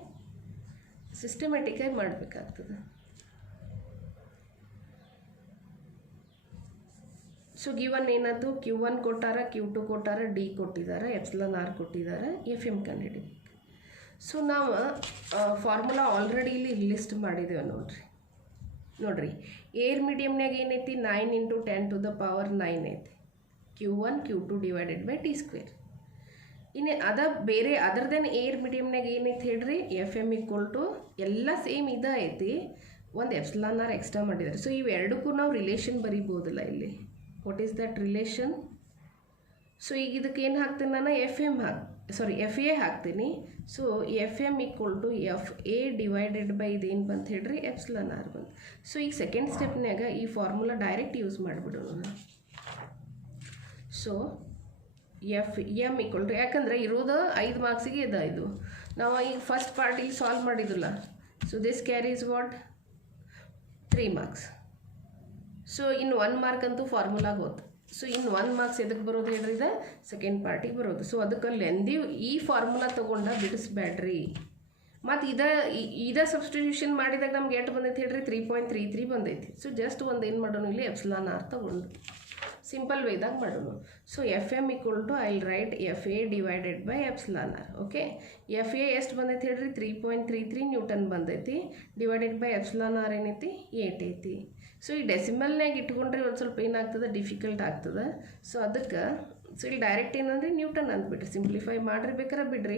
ಸಿಸ್ಟಮ್ಯಾಟಿಕಾಗಿ ಮಾಡಬೇಕಾಗ್ತದೆ. ಸೊ ಗಿವನ್ ಏನದು Q1 ಕೊಟ್ಟಾರ, Q2 ಕೊಟ್ಟಾರ, ಡಿ ಕೊಟ್ಟಿದ್ದಾರೆ, ಎಪ್ಸಿಲಾನ್ ಆರ್ ಕೊಟ್ಟಿದ್ದಾರೆ, FM ಕಂಡುಹಿಡಿಬೇಕು. ಸೊ ನಾವು ಫಾರ್ಮುಲಾ ಆಲ್ರೆಡಿ ಇಲ್ಲಿ ಲಿಸ್ಟ್ ಮಾಡಿದ್ದೇವೆ ನೋಡ್ರಿ ಏರ್ ಮೀಡಿಯಮ್ನಾಗ ಏನೈತಿ 9 × 10⁻9 ಐತಿ. Q1 Q2 divided by T square. ಇನ್ನು ಅದ ಬೇರೆ ಅದರ್ ದೆನ್ ಏರ್ ಮೀಡಿಯಮ್ನಾಗ ಏನೈತಿ ಹೇಳ್ರಿ FM ಈಕ್ವಲ್ ಟು ಎಲ್ಲ ಸೇಮ್ ಇದ ಐತಿ. ಒಂದು ಎಪ್ಸಿಲಾನ್ ಆರ್ ಎಕ್ಸ್ಟ್ರಾ ಮಾಡಿದ್ದಾರೆ. ಸೊ ಇವೆರಡಕ್ಕೂ ನಾವು ರಿಲೇಷನ್ ಬರಿಬೋದಲ್ಲ ಇಲ್ಲಿ. What is that relation? So ಈಗ ಇದಕ್ಕೆ ಏನು ಹಾಕ್ತೀನಿ ನಾನು FA ಹಾಕ್ತೀನಿ. So FM equal to FA divided by ಇದೇನು ಬಂತು ಹೇಳ್ರಿ ಎಪ್ಸಿಲಾನ್ ಆರ್ ಬಂತು. ಸೊ ಈಗ ಸೆಕೆಂಡ್ ಸ್ಟೆಪ್ನಾಗ ಈ ಫಾರ್ಮುಲಾ ಡೈರೆಕ್ಟ್ ಯೂಸ್ ಮಾಡಿಬಿಡೋಣ. ಸೊ FM ಈಕ್ವಲ್ ಟು ಯಾಕಂದರೆ ಇರೋದು 5 ಮಾರ್ಕ್ಸಿಗೆ ಇದು ನಾವು ಈಗ ಫಸ್ಟ್ ಪಾರ್ಟಿಗೆ solve ಮಾಡಿದ್ದಿಲ್ಲ. So this carries what 3 marks. So ಇನ್ನು 1 ಮಾರ್ಕ್ ಅಂತೂ ಫಾರ್ಮುಲಾಗೆ ಹೋಯ್ತು. ಸೊ ಇನ್ನು 1 ಮಾರ್ಕ್ಸ್ ಎದಕ್ಕೆ ಬರೋದು ಹೇಳ್ರಿ ಇದು ಸೆಕೆಂಡ್ ಪಾರ್ಟಿಗೆ ಬರೋದು. ಸೊ ಅದಕ್ಕೆ ಲೆಂದಿ ಈ ಫಾರ್ಮುಲಾ ತೊಗೊಂಡ ಬಿಡಿಸ್ಬೇಡ್ರಿ. ಮತ್ತು ಇದ ಸಬ್ಸ್ಟಿಟ್ಯೂಷನ್ ಮಾಡಿದಾಗ ನಮ್ಗೆ ಎಷ್ಟು ಬಂದೈತಿ ಹೇಳ್ರಿ 3.33 ಬಂದೈತಿ. ಸೊ ಜಸ್ಟ್ ಒಂದು ಏನು ಮಾಡೋಣ ಇಲ್ಲಿ ಎಪ್ಸಿಲಾನ್ ಆರ್ ತೊಗೊಂಡು ಸಿಂಪಲ್ ವೇದಾಗ ಮಾಡೋಣ. So FM equal to I write FA divided by epsilon r. Okay FA ಎಷ್ಟು ಬಂದೈತಿ ಹೇಳ್ರಿ 3.33 ನ್ಯೂಟನ್ ಬಂದೈತಿ. ಡಿವೈಡೆಡ್ ಬೈ ಎಪ್ಸಿಲಾನ್ ಆರ್ ಏನೈತಿ 8 ಐತಿ. ಸೊ ಈ ಡೆಸಿಮಲ್ನಾಗ ಇಟ್ಕೊಂಡ್ರೆ ಒಂದು ಸ್ವಲ್ಪ ಏನಾಗ್ತದೆ ಡಿಫಿಕಲ್ಟ್ ಆಗ್ತದೆ. ಸೊ ಅದಕ್ಕೆ ಸೊ ಇಲ್ಲಿ ಡೈರೆಕ್ಟ್ ಏನಂದ್ರೆ ನ್ಯೂಟನ್ ಅಂದ್ಬಿಟ್ರಿ. ಸಿಂಪ್ಲಿಫೈ ಮಾಡ್ರಿ ಬೇಕಾರೆ ಬಿಡ್ರಿ.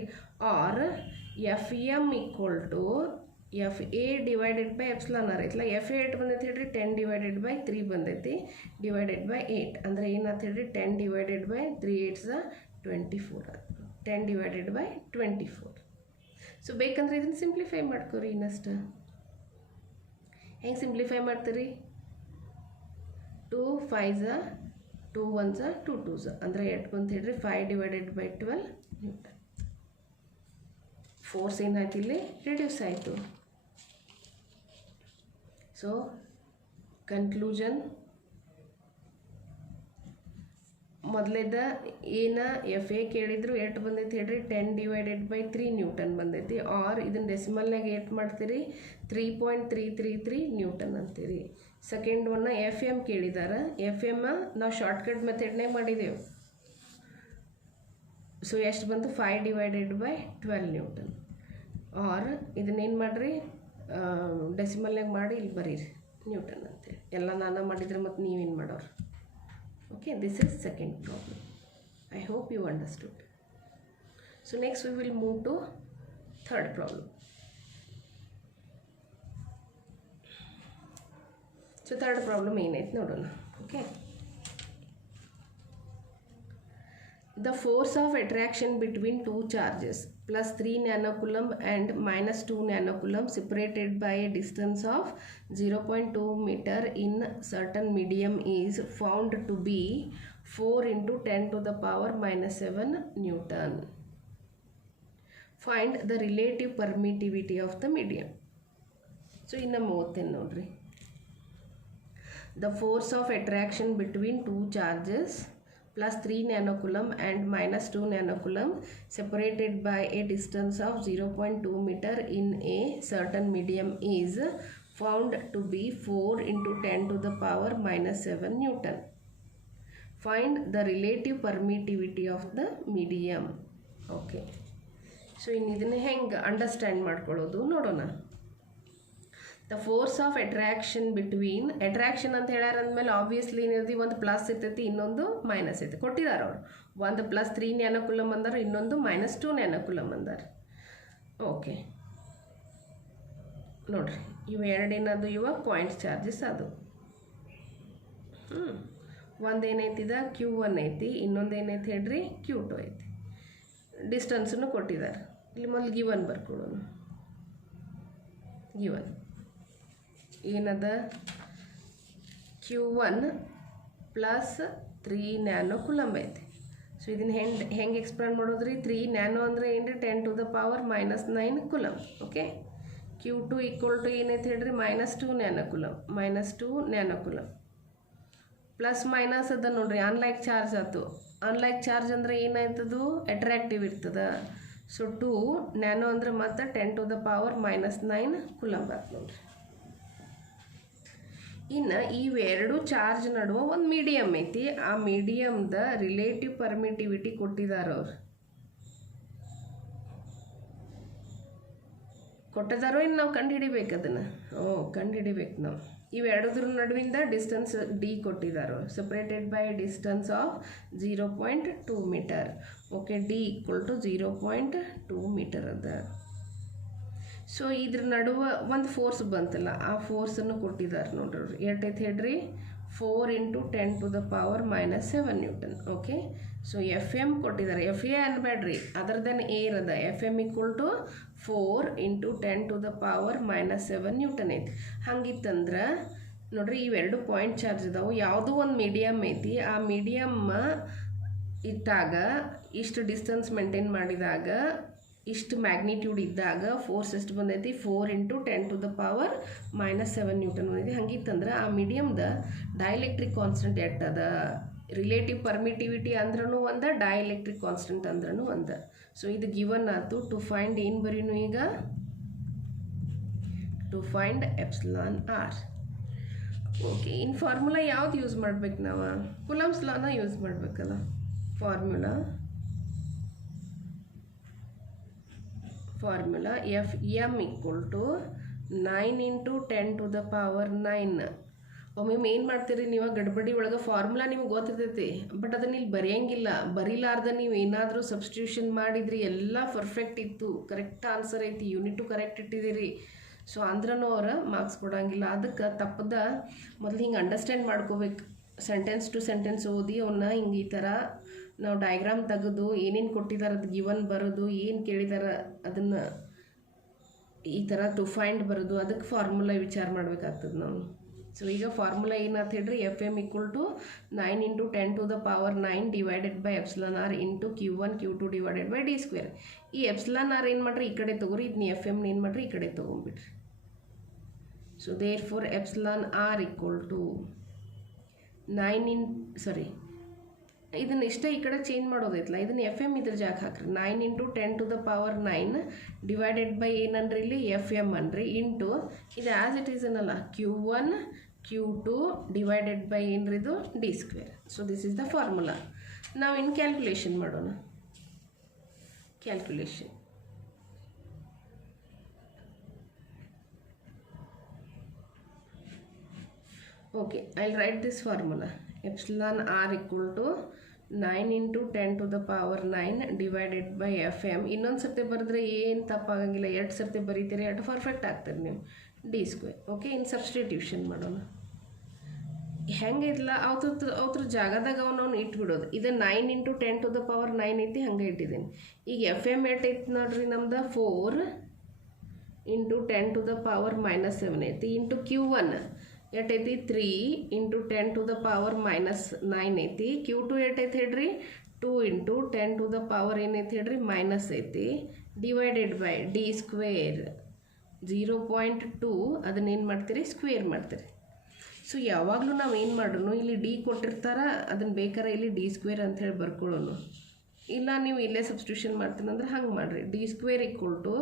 Or FM equal to FA divided by epsilon r ಐತಲ್ಲ. FA ಎಷ್ಟು ಬಂದೈತಿ ಹೇಳ್ರಿ 10 ಡಿವೈಡೆಡ್ ಬೈ 3 ಬಂದೈತಿ ಡಿವೈಡೆಡ್ ಬೈ 8. ಅಂದರೆ ಏನಾಯ್ತು ಹೇಳ್ರಿ 10 divided by 3 8 24 10 divided by 24. So ಬೇಕಂದ್ರೆ ಇದನ್ನು ಸಿಂಪ್ಲಿಫೈ ಮಾಡ್ಕೊರಿ ಇನ್ನಷ್ಟು. ಹೆಂಗೆ ಸಿಂಪ್ಲಿಫೈ ಮಾಡ್ತೀರಿ 2 5 2 1 2 2 ಅಂದರೆ ಎಷ್ಟು ಬಂತು ಹೇಳ್ರಿ 5 ಡಿವೈಡೆಡ್ ಬೈ 12 ನ್ಯೂಟನ್. ಫೋರ್ಸ್ ಏನಾಯ್ತು ಇಲ್ಲಿ ರಿಡ್ಯೂಸ್ ಆಯಿತು. ಸೊ ಕನ್ಕ್ಲೂಷನ್ ಮೊದಲೇದ ಏನ FA ಕೇಳಿದ್ರು ಎಷ್ಟು ಬಂದೈತಿ ಹೇಳ್ರಿ 10 ಡಿವೈಡೆಡ್ ಬೈ 3 ನ್ಯೂಟನ್ ಬಂದೈತಿ. ಆರ್ ಇದನ್ನು ಡೆಸಿಮಲ್ನಾಗ ಎಷ್ಟು ಮಾಡ್ತೀರಿ 3.333 ನ್ಯೂಟನ್ ಅಂತೀರಿ. ಸೆಕೆಂಡ್ ಒನ್ನ FM ಕೇಳಿದಾರೆ. FM ನಾವು ಶಾರ್ಟ್ಕಟ್ ಮೆಥಡ್ನಾಗ ಮಾಡಿದೆವು. ಸೊ ಎಷ್ಟು ಬಂತು 5 ಡಿವೈಡೆಡ್ ಬೈ 12 ನ್ಯೂಟನ್. ಆರ್ ಇದನ್ನೇನು ಮಾಡಿರಿ ಡೆಸಿಮಲ್ನಾಗ ಮಾಡಿ ಇಲ್ಲಿ ಬರೀರಿ ನ್ಯೂಟನ್ ಅಂತೇಳಿ. ಎಲ್ಲ ನಾನು ಮಾಡಿದರೆ ಮತ್ತು ನೀವೇನು ಮಾಡೋರು. Okay, this is second problem. I hope you understood. So next we will move to third problem. So third problem ಏನೈತೆ ನೋಡೋಣ. Okay. The force of attraction between two charges plus 3 nanocoulomb and minus 2 nanocoulomb separated by a distance of 0.2 meter in certain medium is found to be 4 into 10 to the power minus 7 Newton. Find the relative permittivity of the medium. So in a note, the force of attraction between two charges plus 3 nanocoulomb and minus 2 nanocoulomb separated by a distance of 0.2 meter in a certain medium is found to be 4 into 10 to the power minus 7 Newton. Find the relative permittivity of the medium. Okay. So ಇದನ್ನ ಹೆಂಗೆ understand ಮಾಡ್ಕೊಳ್ಳೋದು ನೋಡೋಣ. The force of attraction between attraction ಅಂತ ಹೇಳ್ಯಾರಂದ್ಮೇಲೆ obviously ಏನಿದೆ ಒಂದು plus ಇರ್ತೈತಿ ಇನ್ನೊಂದು minus ಐತಿ ಕೊಟ್ಟಿದ್ದಾರೆ ಅವರು ಒಂದು ಪ್ಲಸ್ 3 ನ್ಯಾನೋಕುಲಮ್ ಅಂದಾರ ಇನ್ನೊಂದು ಮೈನಸ್ 2 ನ್ಯಾನೋಕುಲಮ್ ಅಂದಾರ. ಓಕೆ ನೋಡ್ರಿ ಇವು ಎರಡೇನದು ಇವ ಪಾಯಿಂಟ್ಸ್ ಚಾರ್ಜಸ್ ಅದು ಒಂದೇನೈತಿದ Q1 ಐತಿ ಇನ್ನೊಂದೇನೈತಿ ಹೇಳ್ರಿ Q2 ಐತಿ ಡಿಸ್ಟೆನ್ಸನ್ನು ಕೊಟ್ಟಿದ್ದಾರೆ ಇಲ್ಲಿ ಮೊದಲು ಗಿವನ್ ಬರ್ಕೊಳ್ಳೋಣ. ಗಿವನ್ ಏನದ Q1 ಪ್ಲಸ್ 3 ನ್ಯಾನೋಕುಲಮ್ ಐತಿ. ಸೊ ಇದನ್ನು ಹೆಂಗೆ ಎಕ್ಸ್ಪ್ಲೇನ್ ಮಾಡೋದ್ರಿ 3 ನ್ಯಾನೋ ಅಂದರೆ ಏನು 10 to the power minus 9 coulomb. Okay Q2 equal to ಏನೈತಿ ಹೇಳ್ರಿ minus 2 ನ್ಯಾನೋಕುಲಮ್ ಪ್ಲಸ್ ಮೈನಸ್ ಅದ ನೋಡ್ರಿ ಅನ್ಲೈಕ್ ಚಾರ್ಜ್ ಆಯ್ತು. ಅನ್ಲೈಕ್ ಚಾರ್ಜ್ ಅಂದರೆ ಏನಾಯ್ತದು ಅಟ್ರಾಕ್ಟಿವ್ ಇರ್ತದ. ಸೊ 2 ನ್ಯಾನೋ ಅಂದರೆ ಮತ್ತೆ 10 to the power minus 9 ಕುಲಮ್ ಆಯ್ತು ನೋಡ್ರಿ. ಇನ್ನು ಇವೆರಡು ಚಾರ್ಜ್ ನಡುವೆ ಒಂದು ಮೀಡಿಯಮ್ ಐತಿ. ಆ ಮೀಡಿಯಮ್ದ ರಿಲೇಟಿವ್ ಪರ್ಮಿಟಿವಿಟಿ ಕೊಟ್ಟಿದ್ದಾರೆ ಅವ್ರು ಕೊಟ್ಟಿದ್ದಾರೋ ಇನ್ನು ನಾವು ಕಂಡುಹಿಡಿಬೇಕು ಅದನ್ನು. ಕಂಡುಹಿಡಿಬೇಕು ನಾವು. ಇವೆರಡದ್ರ ನಡುವಿಂದ ಡಿಸ್ಟೆನ್ಸ್ ಡಿ ಕೊಟ್ಟಿದ್ದಾರೆ separated by distance of 0.2 metre. Okay d equal to 0.2 metre ಅದ. ಸೊ ಇದ್ರ ನಡುವೆ ಒಂದು ಫೋರ್ಸ್ ಬಂತಲ್ಲ ಆ ಫೋರ್ಸನ್ನು ಕೊಟ್ಟಿದ್ದಾರೆ ನೋಡ್ರಿ ಎಷ್ಟೈತೆ ಹೇಳ್ರಿ 4 into 10 to the power minus 7 Newton. Okay so F M ಕೊಟ್ಟಿದ್ದಾರೆ. ಎಫ್ ಎ ಅನ್ಬೇಡ್ರಿ ಅದರದೇನು ಎ ಇರದ F M equal to 4 into 10 to the power minus 7 Newton ಐತಿ. ಹಂಗಿತ್ತಂದ್ರೆ ನೋಡ್ರಿ ಇವೆರಡು ಪಾಯಿಂಟ್ ಚಾರ್ಜ್ ಅದಾವು ಯಾವುದೋ ಒಂದು ಮೀಡಿಯಮ್ ಐತಿ. ಆ ಮೀಡಿಯಮ್ ಇಟ್ಟಾಗ ಇಷ್ಟು ಡಿಸ್ಟೆನ್ಸ್ ಮೇಂಟೈನ್ ಮಾಡಿದಾಗ ಇಷ್ಟು ಮ್ಯಾಗ್ನಿಟ್ಯೂಡ್ ಇದ್ದಾಗ ಫೋರ್ಸ್ ಎಷ್ಟು ಬಂದೈತಿ 4 into 10 to the power minus 7 Newton ಬಂದೈತಿ. ಹಂಗಿತ್ತಂದ್ರೆ ಆ ಮೀಡಿಯಮ್ದ ಡೈಎಲೆಕ್ಟ್ರಿಕ್ ಕಾನ್ಸ್ಟೆಂಟ್ ಎಟ್ಟದ ರಿಲೇಟಿವ್ ಪರ್ಮಿಟಿವಿಟಿ ಅಂದ್ರೂ ಒಂದು ಡೈಎಲೆಕ್ಟ್ರಿಕ್ ಕಾನ್ಸ್ಟೆಂಟ್ ಅಂದ್ರೂ ಒಂದು. ಸೊ ಇದು ಗಿವನ್ ಆಯ್ತು. ಟು ಫೈಂಡ್ ಏನು ಬರೀನು ಈಗ to find epsilon r. Okay in formula ಯಾವ್ದು ಯೂಸ್ ಮಾಡ್ಬೇಕು ನಾವು ಕುಲಮ್ಸ್ ಲಾನ ಯೂಸ್ ಮಾಡಬೇಕಲ್ಲ. Formula F M equal to 9 into 10 to the power 9. ಒಮ್ಮೆ ಏನು ಮಾಡ್ತೀರಿ ನೀವು ಗಡ್ಬಡಿ ಒಳಗೆ ಫಾರ್ಮುಲಾ ನಿಮ್ಗೆ ಗೊತ್ತಿರ್ತೈತಿ ಬಟ್ ಅದನ್ನ ಇಲ್ಲಿ ಬರೆಯಂಗಿಲ್ಲ. ಬರೀಲಾರ್ದ ನೀವು ಏನಾದರೂ ಸಬ್ಸ್ಟಿಟ್ಯೂಷನ್ ಮಾಡಿದ್ರಿ ಎಲ್ಲ ಪರ್ಫೆಕ್ಟ್ ಇತ್ತು ಕರೆಕ್ಟ್ ಆನ್ಸರ್ ಐತಿ ಯೂನಿಟು ಕರೆಕ್ಟ್ ಇಟ್ಟಿದ್ದೀರಿ. ಸೊ ಅಂದ್ರೂ ಅವ್ರು ಮಾರ್ಕ್ಸ್ ಕೊಡೋಂಗಿಲ್ಲ. ಅದಕ್ಕೆ ತಪ್ಪದ ಮೊದಲು ಹಿಂಗೆ ಅಂಡರ್ಸ್ಟ್ಯಾಂಡ್ ಮಾಡ್ಕೋಬೇಕು. ಸೆಂಟೆನ್ಸ್ ಟು ಸೆಂಟೆನ್ಸ್ ಓದಿ ಅವನ್ನ ಹಿಂಗೆ ಈ ಥರ ನಾವು ಡಯಾಗ್ರಾಮ್ ತೆಗೆದು ಏನೇನು ಕೊಟ್ಟಿದ್ದಾರೆ ಅದು ಗಿವನ್ ಬರೋದು ಏನು ಕೇಳಿದಾರೆ ಅದನ್ನು ಈ ಥರ ಟು ಫೈಂಡ್ ಬರೋದು ಅದಕ್ಕೆ ಫಾರ್ಮುಲಾ ವಿಚಾರ ಮಾಡ್ಬೇಕಾಗ್ತದೆ ನಾವು. ಸೊ ಈಗ ಫಾರ್ಮುಲಾ ಏನಾಯ್ತು ಹೇಳ್ರಿ F M equal to 9 into 10 to the power 9 divided by epsilon r into Q1 Q2 divided by d square. ಈ ಎಪ್ಸಿಲಾನ್ ಆರ್ ಏನು ಮಾಡ್ರಿ ಈ ಕಡೆ ತೊಗೊರಿ ಇದನ್ನ ಎಫ್ ಎಮ್ನ ಏನು ಮಾಡ್ರಿ ಈ ಕಡೆ ತೊಗೊಂಬಿಡ್ರಿ. So therefore epsilon R equal to 9 ಇದನ್ನು ಇಷ್ಟೇ ಈ ಕಡೆ ಚೇಂಜ್ ಮಾಡೋದೈತಲ್ಲ ಇದನ್ನು ಎಫ್ ಎಮ್ ಇದ್ರ ಜಾಗ ಹಾಕ್ರಿ 9 into 10 to the power 9 divided by ಏನನ್ರಿ ಇಲ್ಲಿ ಎಫ್ ಎಮ್ ಅನ್ರಿ ಇಂಟು ಇದು ಆ್ಯಸ್ ಇಟ್ ಈಸ್ ಅನ್ನಲ್ಲ Q1 Q2 ಡಿವೈಡೆಡ್ ಬೈ ಏನ್ರಿದು D square. So this is the formula. ನಾವು ಇನ್ನು ಕ್ಯಾಲ್ಕುಲೇಷನ್ ಮಾಡೋಣ. Calculation okay I'll write this formula epsilon r equal to 9 into 10 to the power 9 divided by fm. ಇನ್ನೊಂದು ಸರ್ತಿ ಬರೆದ್ರೆ ಏನು ತಪ್ಪಾಗಂಗಿಲ್ಲ ಎರಡು ಸರ್ತಿ ಬರೀತೀರಿ ಅಷ್ಟು ಪರ್ಫೆಕ್ಟ್ ಆಗ್ತದೆ ನೀವು ಡಿ ಸ್ಕ್ವೇರ್. ಓಕೆ ಇನ್ನು ಸಬ್ಸ್ಟಿಟ್ಯೂಷನ್ ಮಾಡೋಣ. ಹೆಂಗಿಲ್ಲ ಅವ್ರ ಜಾಗದಾಗ ಅವನು ಇಟ್ಬಿಡೋದು. ಇದು 9 into 10 to the power 9 ಐತಿ ಹಂಗೆ ಇಟ್ಟಿದ್ದೀನಿ. ಈಗ ಎಫ್ ಎಮ್ ಏಟ್ ಐತಿ ನೋಡ್ರಿ ನಮ್ದು 4 into 10 to the power minus 7 ಐತಿ ಇಂಟು Q1 ಎಷ್ಟೈತಿ 3 into 10 to the power minus 9 ಐತಿ. Q2 ಎಷ್ಟೈತಿ ಹೇಳ್ರಿ 2 ಇಂಟು 10 ಟು ದ ಪವರ್ ಏನೈತಿ ಹೇಳ್ರಿ ಮೈನಸ್ ಐತಿ ಡಿವೈಡೆಡ್ ಬೈ ಡಿ ಸ್ಕ್ವೇರ್ 0.2 ಅದನ್ನೇನು ಮಾಡ್ತೀರಿ ಸ್ಕ್ವೇರ್ ಮಾಡ್ತೀರಿ. ಸೊ ಯಾವಾಗಲೂ ನಾವು ಏನು ಮಾಡೋಣ ಇಲ್ಲಿ ಡಿ ಕೊಟ್ಟಿರ್ತಾರ ಅದನ್ನು ಬೇಕಾರೆ ಇಲ್ಲಿ ಡಿ ಸ್ಕ್ವೇರ್ ಅಂಥೇಳಿ ಬರ್ಕೊಳ್ಳೋಣ. ಇಲ್ಲ ನೀವು ಇಲ್ಲೇ ಸಬ್ಸ್ಟಿಟ್ಯೂಷನ್ ಮಾಡ್ತೀನಿ ಅಂದ್ರೆ ಹಂಗೆ ಮಾಡಿರಿ. D square equal to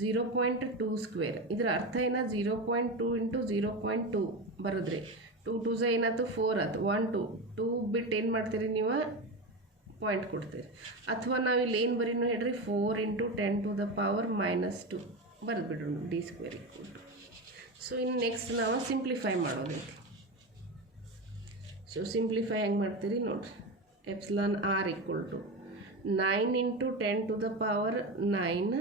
0.2 square. ಇದರ ಅರ್ಥ ಏನ 0.2 ಇಂಟು 0.2 ಬರೋದ್ರಿ. 2 2 ಏನಾಯ್ತು 4 ಆಯ್ತು 1 2 2 ಬಿಟ್ಟು ಏನು ಮಾಡ್ತೀರಿ ನೀವು ಪಾಯಿಂಟ್ ಕೊಡ್ತೀರಿ. ಅಥವಾ ನಾವು ಇಲ್ಲಿ ಏನು ಬರೀನೋ ಹೇಳ್ರಿ 4 into 10 to the power minus 2 ಬರೆದ್ಬಿಡೋಣ D square equal to. So ಇನ್ನು ನೆಕ್ಸ್ಟ್ ನಾವು ಸಿಂಪ್ಲಿಫೈ ಮಾಡೋದೈತಿ. ಸೊ ಸಿಂಪ್ಲಿಫೈ ಹೆಂಗೆ ಮಾಡ್ತೀರಿ ನೋಡಿರಿ. Epsilon R equal to 9 into 10 to the power 9,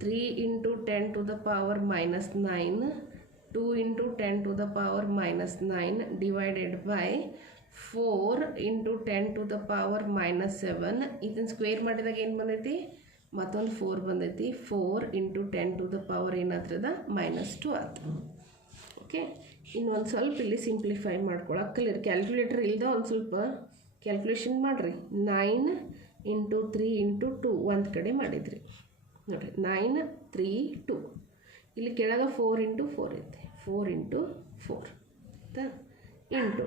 3 into 10 to the power minus 9, 2 into 10 to the power minus 9 divided by 4 into 10 to the power minus 7. ಇದನ್ನು square ಮಾಡಿದಾಗ ಏನು ಬಂದೈತಿ ಮತ್ತೊಂದು 4 ಬಂದೈತಿ. 4 into 10 to the power ಏನಾದ್ರದ minus 2 ಆಯ್ತು. Okay, ಇನ್ನೊಂದು ಸ್ವಲ್ಪ ಇಲ್ಲಿ ಸಿಂಪ್ಲಿಫೈ ಮಾಡ್ಕೊಳಕ್ಕಲ್ಲಿ ಕ್ಯಾಲ್ಕುಲೇಟರ್ ಇಲ್ದ ಒಂದು ಸ್ವಲ್ಪ ಕ್ಯಾಲ್ಕುಲೇಷನ್ ಮಾಡಿರಿ. 9 ಇಂಟು 3 ಇಂಟು 2 ಒಂದು ಕಡೆ ಮಾಡಿದ್ರಿ ನೋಡಿರಿ 9 3 2. ಇಲ್ಲಿ ಕೆಳಗೆ 4 ಇಂಟು 4 ಐತೆ 4 ಇಂಟು 4 ಆಯ್ತಾ ಇಂಟು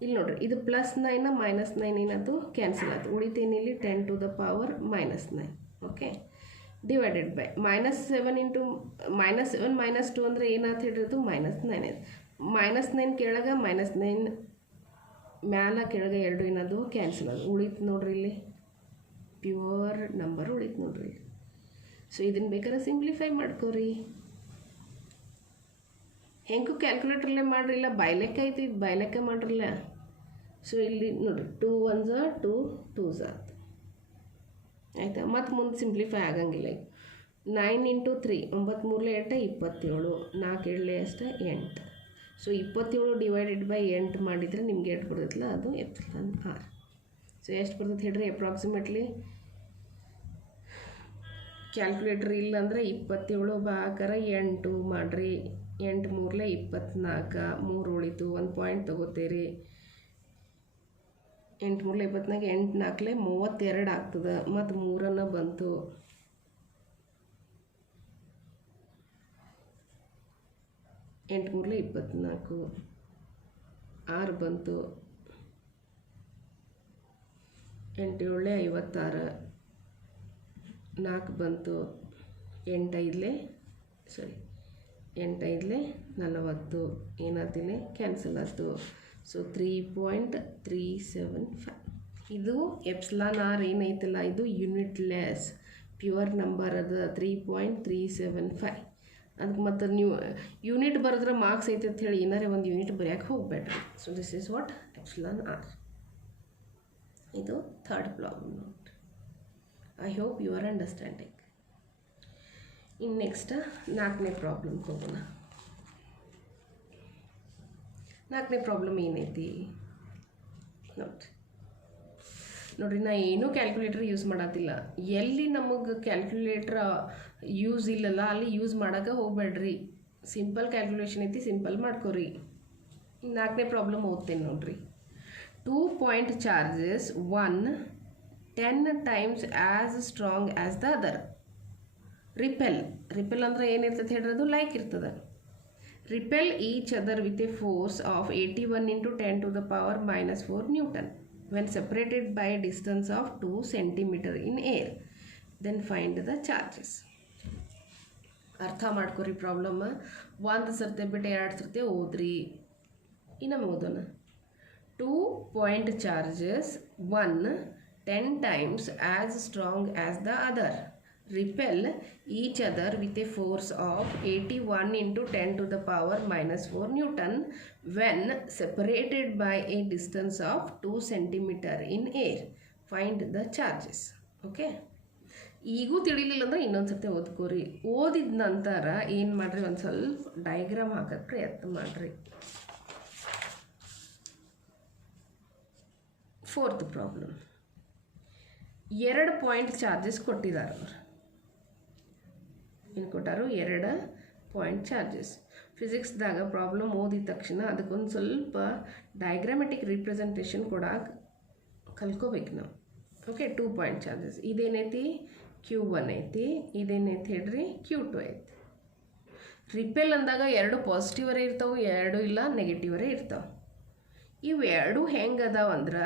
ಇಲ್ಲಿ ನೋಡಿರಿ ಇದು ಪ್ಲಸ್ 9 ಮೈನಸ್ 9 ಏನಾಯ್ತು ಕ್ಯಾನ್ಸಲ್ ಆಯ್ತು. ಉಳಿತೇನಿಲ್ಲಿ 10 to the power minus 9. Okay, divided by minus 7 into minus 7 minus 2 ಅಂದರೆ ಏನಾಯ್ತು ಹೇಳಿರೋದು ಮೈನಸ್ 9 ಆಯ್ತು. ಮೈನಸ್ 9 ಕೆಳಗೆ ಮೈನಸ್ 9 ಮ್ಯಾಲ ಕೆಳಗೆ ಎರಡು ಏನದು ಕ್ಯಾನ್ಸಲ್ ಅದು ಉಳಿತು ನೋಡ್ರಿ. ಇಲ್ಲಿ ಪ್ಯೂರ್ ನಂಬರ್ ಉಳಿತು ನೋಡ್ರಿ. ಸೊ ಇದನ್ನು ಬೇಕಾದ್ರೆ ಸಿಂಪ್ಲಿಫೈ ಮಾಡ್ಕೋರಿ. ಹೆಂಗೂ ಕ್ಯಾಲ್ಕುಲೇಟ್ರಲ್ಲೇ ಮಾಡ್ರಿಲ್ಲ ಬೈಲೆಕ್ಕ ಐತಿ ಬೈಲೆಕ್ಕ ಮಾಡ್ರಲ್ಲ. ಸೊ ಇಲ್ಲಿ ನೋಡಿರಿ 2 1s 2 2s ಆಯ್ತು ಆಯಿತಾ. ಮತ್ತು ಮುಂದೆ ಸಿಂಪ್ಲಿಫೈ ಆಗಂಗಿಲ್ಲ. ಈಗ 9 ಇಂಟು 3 9 3 8 27 4 7 ಅಷ್ಟೇ 8. ಸೊ 27 ಡಿವೈಡೆಡ್ ಬೈ 8 ಮಾಡಿದರೆ ನಿಮ್ಗೆ ಎಷ್ಟು ಬರ್ತೈತಲ್ಲ ಅದು ಎಪ್ಸಿಲಾನ್ ಆರ್. ಸೊ ಎಷ್ಟು ಬರ್ತೈತೆ ಹೇಳ್ರಿ ಅಪ್ರಾಕ್ಸಿಮೇಟ್ಲಿ. ಕ್ಯಾಲ್ಕುಲೇಟ್ರ್ ಇಲ್ಲ ಅಂದರೆ 27 ಬಾಕರ 8 ಮಾಡಿರಿ. 8 3 24 3 ಉಳಿತು 1 ಪಾಯಿಂಟ್ ತೊಗೋತೀರಿ. 8 3 24 8 4 32 ಆಗ್ತದೆ. ಮತ್ತು 3 ಬಂತು. 8 3 24 6 ಬಂತು. 8 7 56 4 ಬಂತು. 8 5 ಸಾರಿ 8 5 40 ಏನಾತಿಲ್ಲ ಕ್ಯಾನ್ಸಲ್ ಆಯ್ತು. ಸೊ 3.375 ಇದು ಎಪ್ಸಿಲಾನ್ ಆರ್ ಏನೈತಲ್ಲ ಇದು ಯೂನಿಟ್ಲೆಸ್ ಪ್ಯೂರ್ ನಂಬರ್ ಅದ 3.375. ಅದಕ್ಕೆ ಮತ್ತು ನೀವು ಯೂನಿಟ್ ಬರೆದ್ರೆ ಮಾರ್ಕ್ಸ್ ಐತೆ ಅಂತ ಹೇಳಿ ಏನಾರೇ ಒಂದು ಯೂನಿಟ್ ಬರೆಯೋಕೆ ಹೋಗ್ಬೇಡ್ರಿ. So this is what epsilon R. ಇದು ಥರ್ಡ್ ಪ್ರಾಬ್ಲಮ್ ನೋಡ್ರಿ. I hope you are understanding. ಇನ್ನು ನೆಕ್ಸ್ಟ್ 4ನೇ ಪ್ರಾಬ್ಲಮ್ಗೆ ಹೋಗೋಣ. 4ನೇ ಪ್ರಾಬ್ಲಮ್ ಏನೈತಿ ನೋಡ್ರಿ. ನಾ ಏನೂ ಕ್ಯಾಲ್ಕುಲೇಟರ್ ಯೂಸ್ ಮಾಡತ್ತಿಲ್ಲ. ಎಲ್ಲಿ ನಮಗೆ ಕ್ಯಾಲ್ಕುಲೇಟ್ರ್ ಯೂಸ್ ಇಲ್ಲಲ್ಲ ಅಲ್ಲಿ ಯೂಸ್ ಮಾಡೋಕೆ ಹೋಗ್ಬೇಡ್ರಿ. ಸಿಂಪಲ್ ಕ್ಯಾಲ್ಕುಲೇಷನ್ ಐತಿ ಸಿಂಪಲ್ ಮಾಡ್ಕೊರಿ. 4ನೇ ಪ್ರಾಬ್ಲಮ್ ಓದ್ತೇನೆ ನೋಡ್ರಿ. 2 point charges one 10 times as strong as the other repel ಅಂದ್ರೆ ಏನಿರ್ತದೆ ಹೇಳಿರೋದು ಲೈಕ್ ಇರ್ತದೆ. repel each other with a force of 81 into 10 to the power minus 4 Newton when separated by a distance of 2 centimeter in air. Then find the charges. ಅರ್ಥ ಮಾಡ್ಕೊರಿ problem. ಒಂದು ಸರ್ತೆ ಬಿಟ್ಟು 2 ಸರ್ತೆ ಓದ್ರಿ. ಇನ್ನೊಮ್ಮೆ ಓದೋಣ. 2 point charges one 10 times as strong as the other repel each other with a force of 81 into 10 to the power minus 4 Newton when separated by a distance of 2 centimeter in air. Find the charges. Okay. ಈಗೂ ತಿಳಿಲಿಲ್ಲ ಅಂದ್ರೆ ಇನ್ನೊಂದು ಸರ್ತಿ ಓದ್ಕೋರಿ. ಓದಿದ ನಂತರ ಏನು ಮಾಡ್ರಿ ಒಂದು ಸ್ವಲ್ಪ ಡಯಾಗ್ರಾಮ್ ಹಾಕಕ್ಕೆ ಪ್ರಯತ್ನ ಮಾಡಿರಿ. 4th problem. 2 ಪಾಯಿಂಟ್ ಚಾರ್ಜಸ್ ಕೊಟ್ಟಿದ್ದಾರೆ ಅವರು. ಏನು ಕೊಟ್ಟಾರು 2 ಪಾಯಿಂಟ್ ಚಾರ್ಜಸ್. ಫಿಸಿಕ್ಸ್ದಾಗ ಪ್ರಾಬ್ಲಮ್ ಓದಿದ ತಕ್ಷಣ ಅದಕ್ಕೊಂದು ಸ್ವಲ್ಪ ಡಯಾಗ್ರಾಮೆಟಿಕ್ ರಿಪ್ರೆಸೆಂಟೇಷನ್ ಕೊಡಕ್ಕೆ ಕಲ್ಕೋಬೇಕು ನಾವು. Okay, 2 point charges. ಇದೇನೈತಿ Q1 ಐತಿ, ಇದೇನೈತಿ ಹೇಳ್ರಿ Q2 ಐತಿ. ರಿಪೆಲ್ ಅಂದಾಗ 2 ಪಾಸಿಟಿವರೇ ಇರ್ತಾವೆ, 2 ಇಲ್ಲ ನೆಗೆಟಿವರೇ ಇರ್ತಾವೆ. ಇವು 2 ಹೆಂಗೆ ಅದಾವ ಅಂದ್ರೆ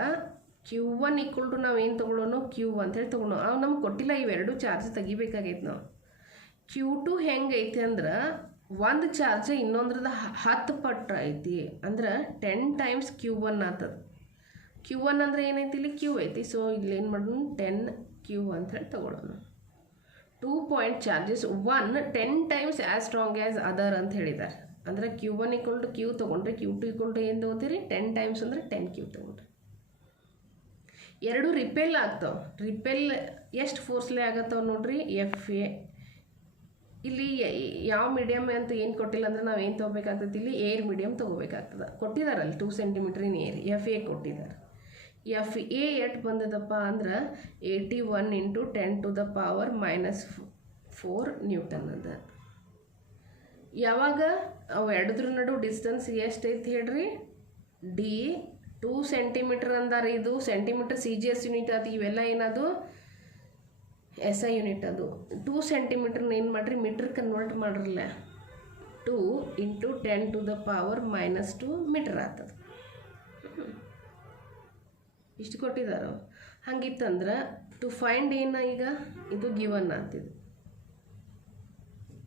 Q1 ಈಕ್ವಲ್ ಟು ನಾವು ಏನು ತೊಗೊಳ್ಳೋನು Q ಅಂತೇಳಿ ತೊಗೊಳೋ. ಅವು ನಮ್ಗೆ ಕೊಟ್ಟಿಲ್ಲ, ಇವೆರಡು ಚಾರ್ಜ್ ತೆಗಿಬೇಕಾಗೈತೆ ನಾವು. Q2 ಹೆಂಗೆ ಐತಿ ಅಂದ್ರೆ ಒಂದು ಚಾರ್ಜ್ ಇನ್ನೊಂದ್ರದ 10 ಪಟ್ಟು ಐತಿ, ಅಂದ್ರೆ 10 ಟೈಮ್ಸ್ Q1 ಆಗ್ತದೆ. Q1 ಅಂದರೆ ಏನೈತಿ, ಇಲ್ಲಿ Q ಐತಿ. ಸೊ ಇಲ್ಲಿ ಏನು ಮಾಡೋಣ, 10Q ಅಂತೇಳಿ ತೊಗೊಳ್ಳೋಣ. 2 point charges, 10 times as strong as other ಅಂತ ಹೇಳಿದ್ದಾರೆ. ಅಂದರೆ Q1 ಈಕ್ವಲ್ ಟು Q ತೊಗೊಂಡ್ರೆ Q2 ಈಕ್ವಲ್ ಟು ಏನು ತೊಗೋತೀರಿ, 10 ಟೈಮ್ಸ್ ಅಂದರೆ 10Q ತೊಗೊಂಡ್ರಿ. 2 ರಿಪೆಲ್ ಆಗ್ತಾವೆ. ರಿಪೆಲ್ ಎಷ್ಟು ಫೋರ್ಸ್ಲಿ ಆಗತ್ತವ ನೋಡ್ರಿ, FA. ಇಲ್ಲಿ ಯಾವ ಮೀಡಿಯಮ್ ಅಂತ ಏನು ಕೊಟ್ಟಿಲ್ಲ ಅಂದ್ರೆ ನಾವು ಏನು ತೊಗೋಬೇಕಾಗ್ತದೆ, ಇಲ್ಲಿ air medium ತೊಗೋಬೇಕಾಗ್ತದೆ. ಕೊಟ್ಟಿದ್ದಾರಲ್ಲಿ 2 centimetre in air, FA ಕೊಟ್ಟಿದ್ದಾರೆ. FA ಎಷ್ಟು ಬಂದದಪ್ಪ ಅಂದ್ರೆ 81 × 10⁻⁻4 ನ್ಯೂಟನ್ ಅದ. ಯಾವಾಗ ಅವು ಎರಡದ್ರ ನಡು ಡಿಸ್ಟೆನ್ಸ್ ಎಷ್ಟೈತಿ ಹೇಳ್ರಿ, D 2 ಸೆಂಟಿಮೀಟರ್ ಅಂದಾರೆ. ಇದು ಸೆಂಟಿಮೀಟರ್ CGS ಯೂನಿಟ್ ಅದು, ಇವೆಲ್ಲ ಏನದು SI ಯೂನಿಟ್. ಅದು 2 ಸೆಂಟಿಮೀಟರ್ನ ಏನು ಮಾಡಿರಿ, ಮೀಟ್ರ್ ಕನ್ವರ್ಟ್ ಮಾಡಿರಲ್ಲ, 2 × 10⁻⁻2 ಮೀಟರ್ ಆಗ್ತದೆ. ಇಷ್ಟು ಕೊಟ್ಟಿದ್ದಾರೆ. ಹಂಗಿತ್ತಂದ್ರೆ ಟು ಫೈಂಡ್ ಏನು, ಈಗ ಇದು ಗಿವನ್ ಆಗ್ತಿದೆ,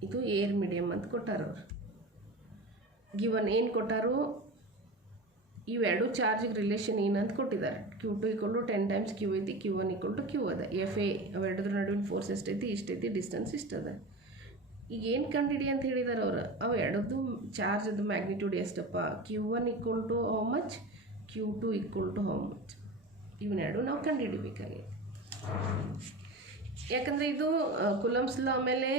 ಇದು ಏರ್ ಮೀಡಿಯಮ್ ಅಂತ ಕೊಟ್ಟಾರ ಅವ್ರು. ಗಿವನ್ ಏನು ಕೊಟ್ಟಾರು, ಇವೆರಡು ಚಾರ್ಜಿಗೆ ರಿಲೇಷನ್ ಏನಂತ ಕೊಟ್ಟಿದ್ದಾರೆ. Q2 equal to 10 times Q ಐತಿ, Q1 ಈಕ್ವಲ್ ಟು Q ಅದ. FA ಅವೆರಡದ್ರ ನಡುವಿನ ಫೋರ್ಸ್ ಎಷ್ಟೈತಿ, ಇಷ್ಟೈತಿ, ಡಿಸ್ಟೆನ್ಸ್ ಇಷ್ಟದ. ಈಗ ಏನು ಕಂಡಿಡಿ ಅಂತ ಹೇಳಿದಾರೆ ಅವರು, ಅವು ಎರಡದ್ದು ಚಾರ್ಜದ್ದು ಮ್ಯಾಗ್ನಿಟ್ಯೂಡ್ ಎಷ್ಟಪ್ಪ, Q1 equal to how much, Q2 equal to how much. ಇವನ್ನೆರಡು ನಾವು ಕಂಡುಹಿಡಿಬೇಕಾಗಿದೆ. ಯಾಕಂದರೆ ಇದು ಕುಲಮ್ಸ್ ಲಾ ಮೇಲೆ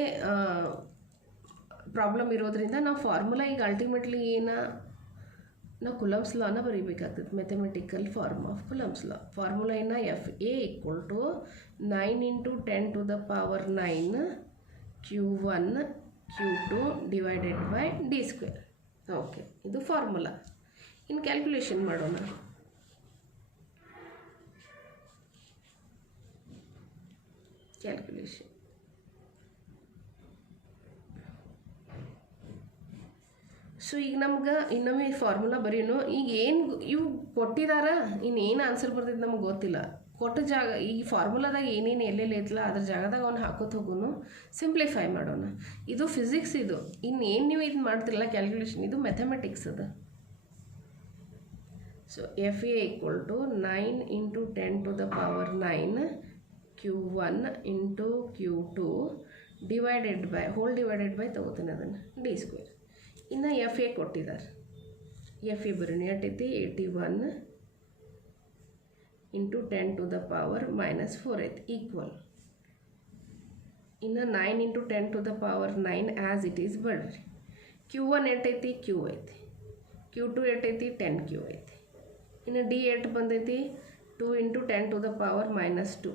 ಪ್ರಾಬ್ಲಮ್ ಇರೋದ್ರಿಂದ ನಾವು ಫಾರ್ಮುಲಾ ಈಗ ಅಲ್ಟಿಮೇಟ್ಲಿ ನಾವು ಕುಲಮ್ಸ್ ಲಾನ ಬರೀಬೇಕಾಗ್ತದೆ. Mathematical form of Coulomb's law formula ಏನ, FA equal to 9 × 10⁻9 Q1 Q2 divided by D². Okay, ಇದು ಫಾರ್ಮುಲಾ. ಇನ್ನು ಕ್ಯಾಲ್ಕುಲೇಷನ್ ಮಾಡೋಣ. ಕ್ಯಾಲ್ಕುಲೇಷನ್ ಸೊ ಈಗ ನಮ್ಗೆ ಇನ್ನೊಮ್ಮೆ ಫಾರ್ಮುಲಾ ಬರೀನು. ಈಗ ಏನು ಇವು ಕೊಟ್ಟಿದಾರ, ಇನ್ನೇನು ಆನ್ಸರ್ ಬರ್ತೈತೆ ನಮ್ಗೆ ಗೊತ್ತಿಲ್ಲ. ಕೊಟ್ಟ ಜಾಗ ಈ ಫಾರ್ಮುಲಾದಾಗ ಏನೇನು ಎಲ್ಲೆಲ್ಲಿ ಐತಲ್ಲ ಅದ್ರ ಜಾಗದಾಗ ಅವ್ನು ಹಾಕೋತ ಹೋಗೋನು, ಸಿಂಪ್ಲಿಫೈ ಮಾಡೋಣ. ಇದು ಫಿಸಿಕ್ಸ್. ಇದು ಇನ್ನೇನು ನೀವು ಇದು ಮಾಡ್ತಿರಲ್ಲ ಕ್ಯಾಲ್ಕುಲೇಷನ್, ಇದು ಮ್ಯಾಥಮೆಟಿಕ್ಸ್ ಅದ. So FA equal to 9 × 10⁻9 Q1 × Q2 divided by whole divided by ತೊಗೋತೀನಿ ಅದನ್ನು D². ಇನ್ನು FA ಕೊಟ್ಟಿದ್ದಾರೆ. FA ಬರೋಣ ಎಷ್ಟೈತಿ, 81 × 10⁻⁻4 ಐತಿ, ಈಕ್ವಲ್. ಇನ್ನು 9 × 10⁻9 ಆ್ಯಸ್ ಇಟ್ ಈಸ್ ಬರ್ರಿ. Q1 ಎಷ್ಟೈತಿ, Q ಐತಿ. Q2 ಎಷ್ಟೈತಿ, 10Q ಐತಿ. ಇನ್ನು D ಎಷ್ಟು ಬಂದೈತಿ, 2 × 10⁻⁻2.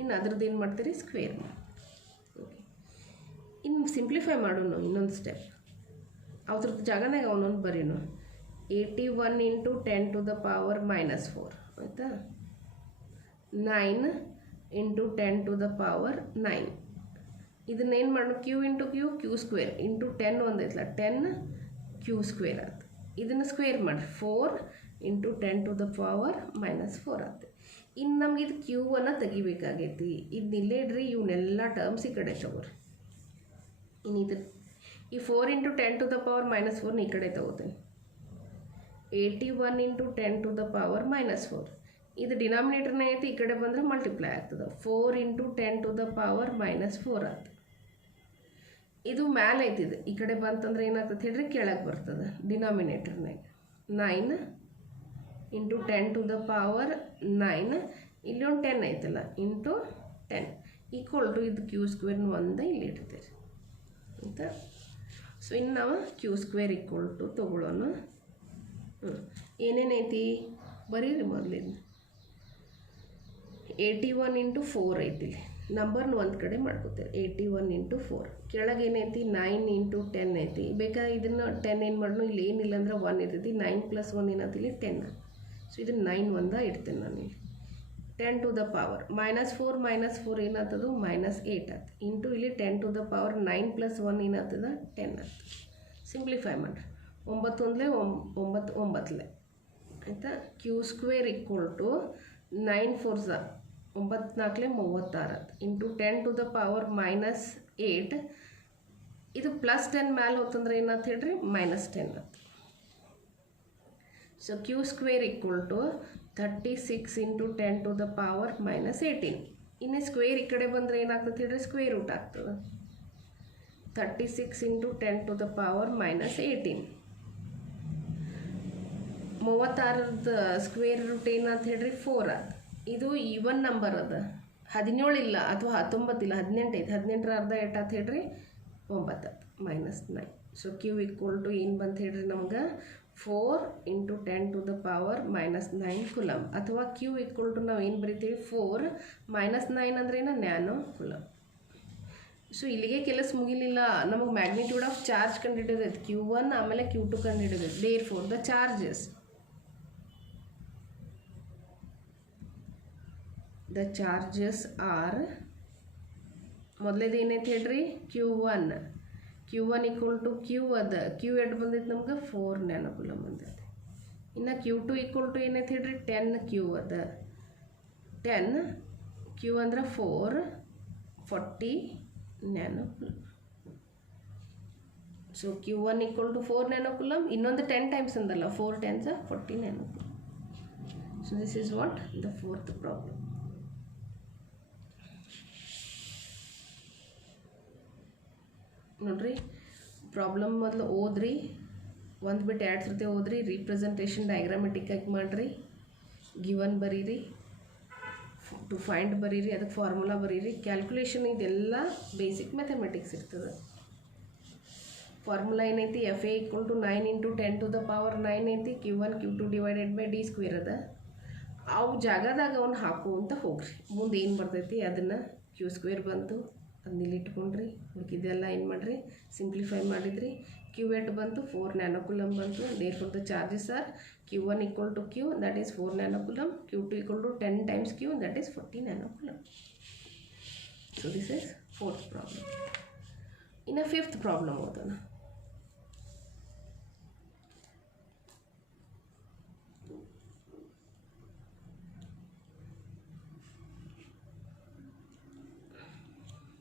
ಇನ್ನು ಅದ್ರದ್ದು ಏನು ಮಾಡ್ತೀರಿ, ಸ್ಕ್ವೇರ್ ಮಾಡಿ. ಓಕೆ, ಇನ್ನು ಸಿಂಪ್ಲಿಫೈ ಮಾಡೋಣ ಇನ್ನೊಂದು ಸ್ಟೆಪ್. ಅದ್ರದ್ದು ಜಾಗನಾಗ ಅವನೊಂದು ಬರೀನು, 81 × 10⁻⁻4 ಆಯಿತಾ, 9 × 10⁻9. ಇದನ್ನೇನು ಮಾಡೋಣ, Q × Q² ಇಂಟು 10 ಒಂದೈತಲ್ಲ, 10Q² ಆಯ್ತು. ಇದನ್ನು ಸ್ಕ್ವೇರ್ ಮಾಡಿ 4 × 10⁻⁻4 ಆಯ್ತು. ಇನ್ನು ನಮ್ಗೆ ಇದು Q1 ತೆಗಿಬೇಕಾಗೈತಿ. ಇದು ಇಲ್ಲೇ ಇಡ್ರಿ, ಇವನ್ನೆಲ್ಲ ಟರ್ಮ್ಸ್ ಈ ಕಡೆ ತಗೋರಿ. ಇನ್ನು ಇದು ಈ 4 × 10⁻⁻4 ಈ ಕಡೆ ತಗೋತೀನಿ. 81 × 10⁻⁻4 ಇದು ಡಿನಾಮಿನೇಟರ್ನೇ ಐತಿ, ಈ ಕಡೆ ಬಂದರೆ ಮಲ್ಟಿಪ್ಲೈ ಆಗ್ತದೆ. 4 × 10⁻⁻4 ಆಗ್ತದೆ. ಇದು ಮ್ಯಾಲೆ ಐತಿದೆ, ಈ ಕಡೆ ಬಂತಂದ್ರೆ ಏನಾಗ್ತದೆ ಹೇಳ್ರಿ, ಕೆಳಗೆ ಬರ್ತದೆ ಡಿನಾಮಿನೇಟರ್ನಾಗ. 9 × 10⁻9 ಇಲ್ಲಿ ಒಂದು 10 ಐತಲ್ಲ, ಇಂಟು 10 ಈಕ್ವಲ್ ಟು ಇದು Q² ಒಂದೇ ಇಲ್ಲಿ ಇಡ್ತೀರಿ ಆಯಿತಾ. ಸೊ ಇನ್ನು ನಾವು Q² ಈಕ್ವಲ್ ಟು ತೊಗೊಳ್ಳೋಣ. ಏನೇನೈತಿ ಬರೀರಿ ಮೊದಲಿಂದ. 81 × 4 ಐತಿಲ್ಲಿ, ನಂಬರ್ನ ಒಂದು ಕಡೆ ಮಾಡ್ಕೋತೀರಿ 81 ಇಂಟು 4 ಕೆಳಗೆ ಏನೈತಿ 9 ಇಂಟು 10 ಐತಿ ಬೇಕಾದ್ರೆ ಇದನ್ನು 10 ಏನು ಮಾಡೋಣ ಇಲ್ಲಿ ಏನಿಲ್ಲ ಅಂದ್ರೆ 1 ಇರ್ತೈತಿ 9 ಪ್ಲಸ್ 1 ಏನಂತ ಇಲ್ಲಿ 10 ಸೊ ಇದನ್ನು 9 ಒಂದ ಇಡ್ತೇನೆ ನಾನು ಇಲ್ಲಿ 10 ಟು ದ ಪವರ್ -4 ಏನಾಗ್ತದೆ -8 ಆಯ್ತು ಇಂಟು ಇಲ್ಲಿ 10 ಟು ದ ಪವರ್ 9 ಪ್ಲಸ್ 1 ಏನಾಗ್ತದೆ 10 ಆಯ್ತು ಸಿಂಪ್ಲಿಫೈ ಮಾಡಿರಿ 9 ಒಂದಲೇ 9 9 ಆಯಿತಾ q² equal to 9 4 9 4 36 into 10 to the power -8 ಇದು ಪ್ಲಸ್ 10 ಮ್ಯಾಲೆ ಹೋತಂದ್ರೆ ಏನಂತ ಹೇಳ್ರಿ -10 so q² equal to 36 into 10 to the power -18 ಇನ್ನು ಸ್ಕ್ವೇರ್ ಈ ಕಡೆ ಬಂದರೆ ಏನಾಗ್ತದೆ ಹೇಳ್ರಿ ಸ್ಕ್ವೇರ್ ರೂಟ್ ಆಗ್ತದೆ 36 ಇಂಟು 10 ಟು ದ ಪವರ್ -18 36ದ ಸ್ಕ್ವೇರ್ ರೂಟ್ ಏನಂತ ಹೇಳ್ರಿ 4 ಆಯ್ತು ಇದು ಈವನ್ ನಂಬರ್ ಅದ 17 ಇಲ್ಲ ಅಥವಾ 19 ಇಲ್ಲ 18 ಐತೆ 18ರ ಅರ್ಧ ಎಷ್ಟಾತ್ ಹೇಳ್ರಿ 9 -9 ಸೊ ಕ್ಯೂ ಈಕ್ವಲ್ ಟು ಏನು ಬಂತ ಹೇಳ್ರಿ ನಮ್ಗೆ 4 into 10 to the power -9 coulomb ಅಥವಾ ಕ್ಯೂ ಈಕ್ವಲ್ ಟು ನಾವು ಏನು ಬರಿತೀವಿ 4 -9 ಅಂದ್ರೆ ಏನು ನ್ಯಾನೋ ಕುಲಮ್ ಸೊ ಇಲ್ಲಿಗೆ ಕೆಲಸ ಮುಗಿಲಿಲ್ಲ ನಮಗೆ ಮ್ಯಾಗ್ನಿಟ್ಯೂಡ್ ಆಫ್ ಚಾರ್ಜ್ ಕಂಡುಹಿಡಿಯೋದು Q1 ಆಮೇಲೆ Q2 ಕಂಡುಹಿಡಿಯೋದು therefore the charges are ಮೊದಲೇದು ಏನೈತೆ ಹೇಳ್ರಿ Q1 ಈಕ್ವಲ್ ಟು ಕ್ಯೂ ಅದ ಕ್ಯೂ ಎಡ್ ಬಂದೈತೆ ನಮ್ಗೆ 4 ನ್ಯಾನೋ ಕುಲಮ್ ಬಂದೈತೆ ಇನ್ನು Q2 ಈಕ್ವಲ್ ಟು ಏನೈತೆ ಹೇಳ್ರಿ 10 ಕ್ಯೂ ಅದ 10 ಕ್ಯೂ ಅಂದ್ರೆ 40 nano coulomb so Q1 equal to 4 nano coulomb ಇನ್ನೊಂದು 10 ಟೈಮ್ಸ್ ಅಂದಲ್ಲ 4 10s 40 nano coulomb so this is what the fourth problem ನೋಡ್ರಿ ಪ್ರಾಬ್ಲಮ್ ಮೊದಲು ಓದ್ರಿ ಒಂದು ಬಿಟ್ಟು 2 ಸರ್ತಿ ಓದ್ರಿ ರೀಪ್ರೆಸೆಂಟೇಷನ್ ಡಯಾಗ್ರಾಮೆಟಿಕ್ ಆಗಿ ಮಾಡಿರಿ ಗಿವನ್ ಬರೀರಿ ಟು ಫೈಂಡ್ ಬರೀರಿ ಅದಕ್ಕೆ ಫಾರ್ಮುಲಾ ಬರೀರಿ ಕ್ಯಾಲ್ಕುಲೇಷನ್ ಇದೆಲ್ಲ ಬೇಸಿಕ್ ಮ್ಯಾಥಮೆಟಿಕ್ಸ್ ಇರ್ತದೆ ಫಾರ್ಮುಲಾ ಏನೈತಿ FA equal to 9 into 10 to the power 9 ಐತಿ Q1 Q2 divided by D square ಅದ ಅವು ಜಾಗದಾಗ ಅವ್ನು ಹಾಕು ಅಂತ ಹೋಗ್ರಿ ಮುಂದೆ ಏನು ಬರ್ತೈತಿ ಅದನ್ನು Q² ಬಂತು ಅದನ್ನ ಇಲ್ಲಿ ಇಟ್ಕೊಂಡ್ರಿ ಉಳ್ಕಿದ್ದೆಲ್ಲ ಏನು ಮಾಡಿರಿ ಸಿಂಪ್ಲಿಫೈ ಮಾಡಿದ್ರಿ Q8 ಬಂತು 4 ನ್ಯಾನೋ ಕುಲಮ್ ಬಂತು therefore the charges are Q1 equal to Q that is 4 nano coulomb Q2 equal to 10 times Q that is 40 nano coulomb so this is fourth problem ಇನ್ನು fifth problem ಓದೋಣ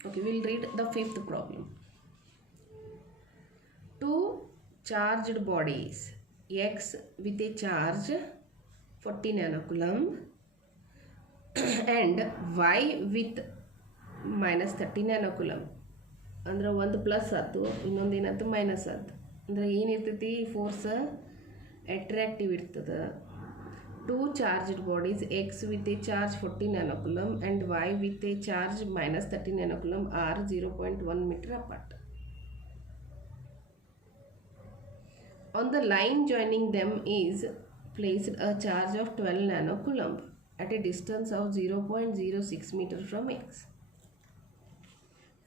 Okay, we'll read the fifth problem. Two charged bodies, X with a charge 40 nanocoulomb and Y with minus 30 nanocoulomb. ಅಂದ್ರೆ ಒಂದು plus ಆಯ್ತು ಇನ್ನೊಂದು ಏನಾಯ್ತು minus ಆಯ್ತು ಅಂದರೆ ಏನಿರ್ತೈತಿ force attractive ಇರ್ತದೆ two charged bodies X with a charge 40 nanocoulomb and Y with a charge minus 30 nanocoulomb are 0.1 meter apart. On the line joining them is placed a charge of 12 nanocoulomb at a distance of 0.06 meter from X.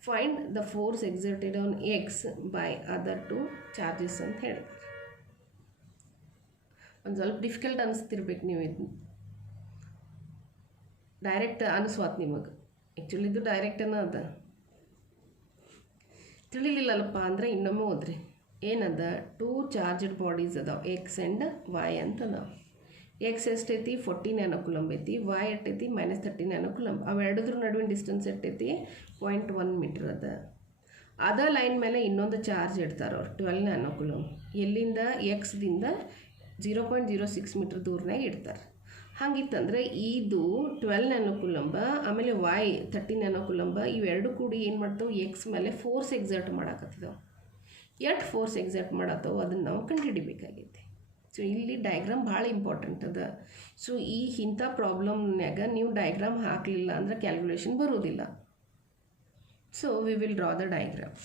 Find the force exerted on X by other two charges ಅಂತ ಹೇಳಿದ್ದಾರೆ ಒಂದು ಸ್ವಲ್ಪ difficult ಅನಿಸ್ತಿರ್ಬೇಕು ನೀವು ಇದು direct ಅನಿಸ್ವಾತ್ ನಿಮಗೆ actually ಇದು ಡೈರೆಕ್ಟನ ಅದ ತಿಳಿಲಿಲ್ಲಪ್ಪ ಅಂದರೆ ಇನ್ನೊಮ್ಮೆ ಓದ್ರಿ ಏನದ ಟೂ ಚಾರ್ಜಡ್ ಬಾಡೀಸ್ ಅದಾವ ಎಕ್ಸ್ ಆ್ಯಂಡ್ ವಾಯ್ ಅಂತ ಅದಾವ ಎಕ್ಸ್ ಎಷ್ಟೈತಿ 40 ನ್ಯಾನೋಕುಲಂಬ್ ಐತಿ ವಾಯ್ ಎಷ್ಟೈತಿ -30 ನ್ಯಾನೋಕುಲಂಬ್ ಅವೆರಡದ್ರ ನಡುವಿನ ಡಿಸ್ಟೆನ್ಸ್ ಎಷ್ಟೈತಿ 0.1 ಮೀಟರ್ ಅದ ಅದ ಲೈನ್ ಮೇಲೆ ಇನ್ನೊಂದು ಚಾರ್ಜ್ ಇಡ್ತಾರೆ ಅವ್ರು 12 ನ್ಯಾನೋಕುಲಂಬ್ ಎಲ್ಲಿಂದ ಎಕ್ಸ್ದಿಂದ 0.06 ಮೀಟರ್ ದೂರನಾಗ ಇಡ್ತಾರೆ ಹಾಗಿತ್ತಂದ್ರೆ ಇದು 12 ನ್ಯಾನೋಕುಲಂಬ ಆಮೇಲೆ ವಾಯ್ 30 ನ್ಯಾನೋಕುಲಂಬ ಇವೆರಡು ಕೂಡಿ ಏನು ಮಾಡ್ತಾವೆ ಎಕ್ಸ್ ಮೇಲೆ ಫೋರ್ಸ್ ಎಕ್ಸರ್ಟ್ ಮಾಡಾಕತ್ತಿದಾವೆ ಎಷ್ಟು ಫೋರ್ಸ್ ಎಕ್ಸರ್ಟ್ ಮಾಡತ್ತೋ ಅದನ್ನು ನಾವು ಕಂಡುಹಿಡಿಬೇಕಾಗೈತಿ ಸೊ ಇಲ್ಲಿ ಡಯಾಗ್ರಾಮ್ ಭಾಳ ಇಂಪಾರ್ಟೆಂಟ್ ಅದ ಸೊ ಇಂಥ ಪ್ರಾಬ್ಲಮ್ನಾಗ ನೀವು ಡಯಾಗ್ರಾಮ್ ಹಾಕಲಿಲ್ಲ ಅಂದ್ರೆ ಕ್ಯಾಲ್ಕುಲೇಷನ್ ಬರೋದಿಲ್ಲ so we will draw the diagram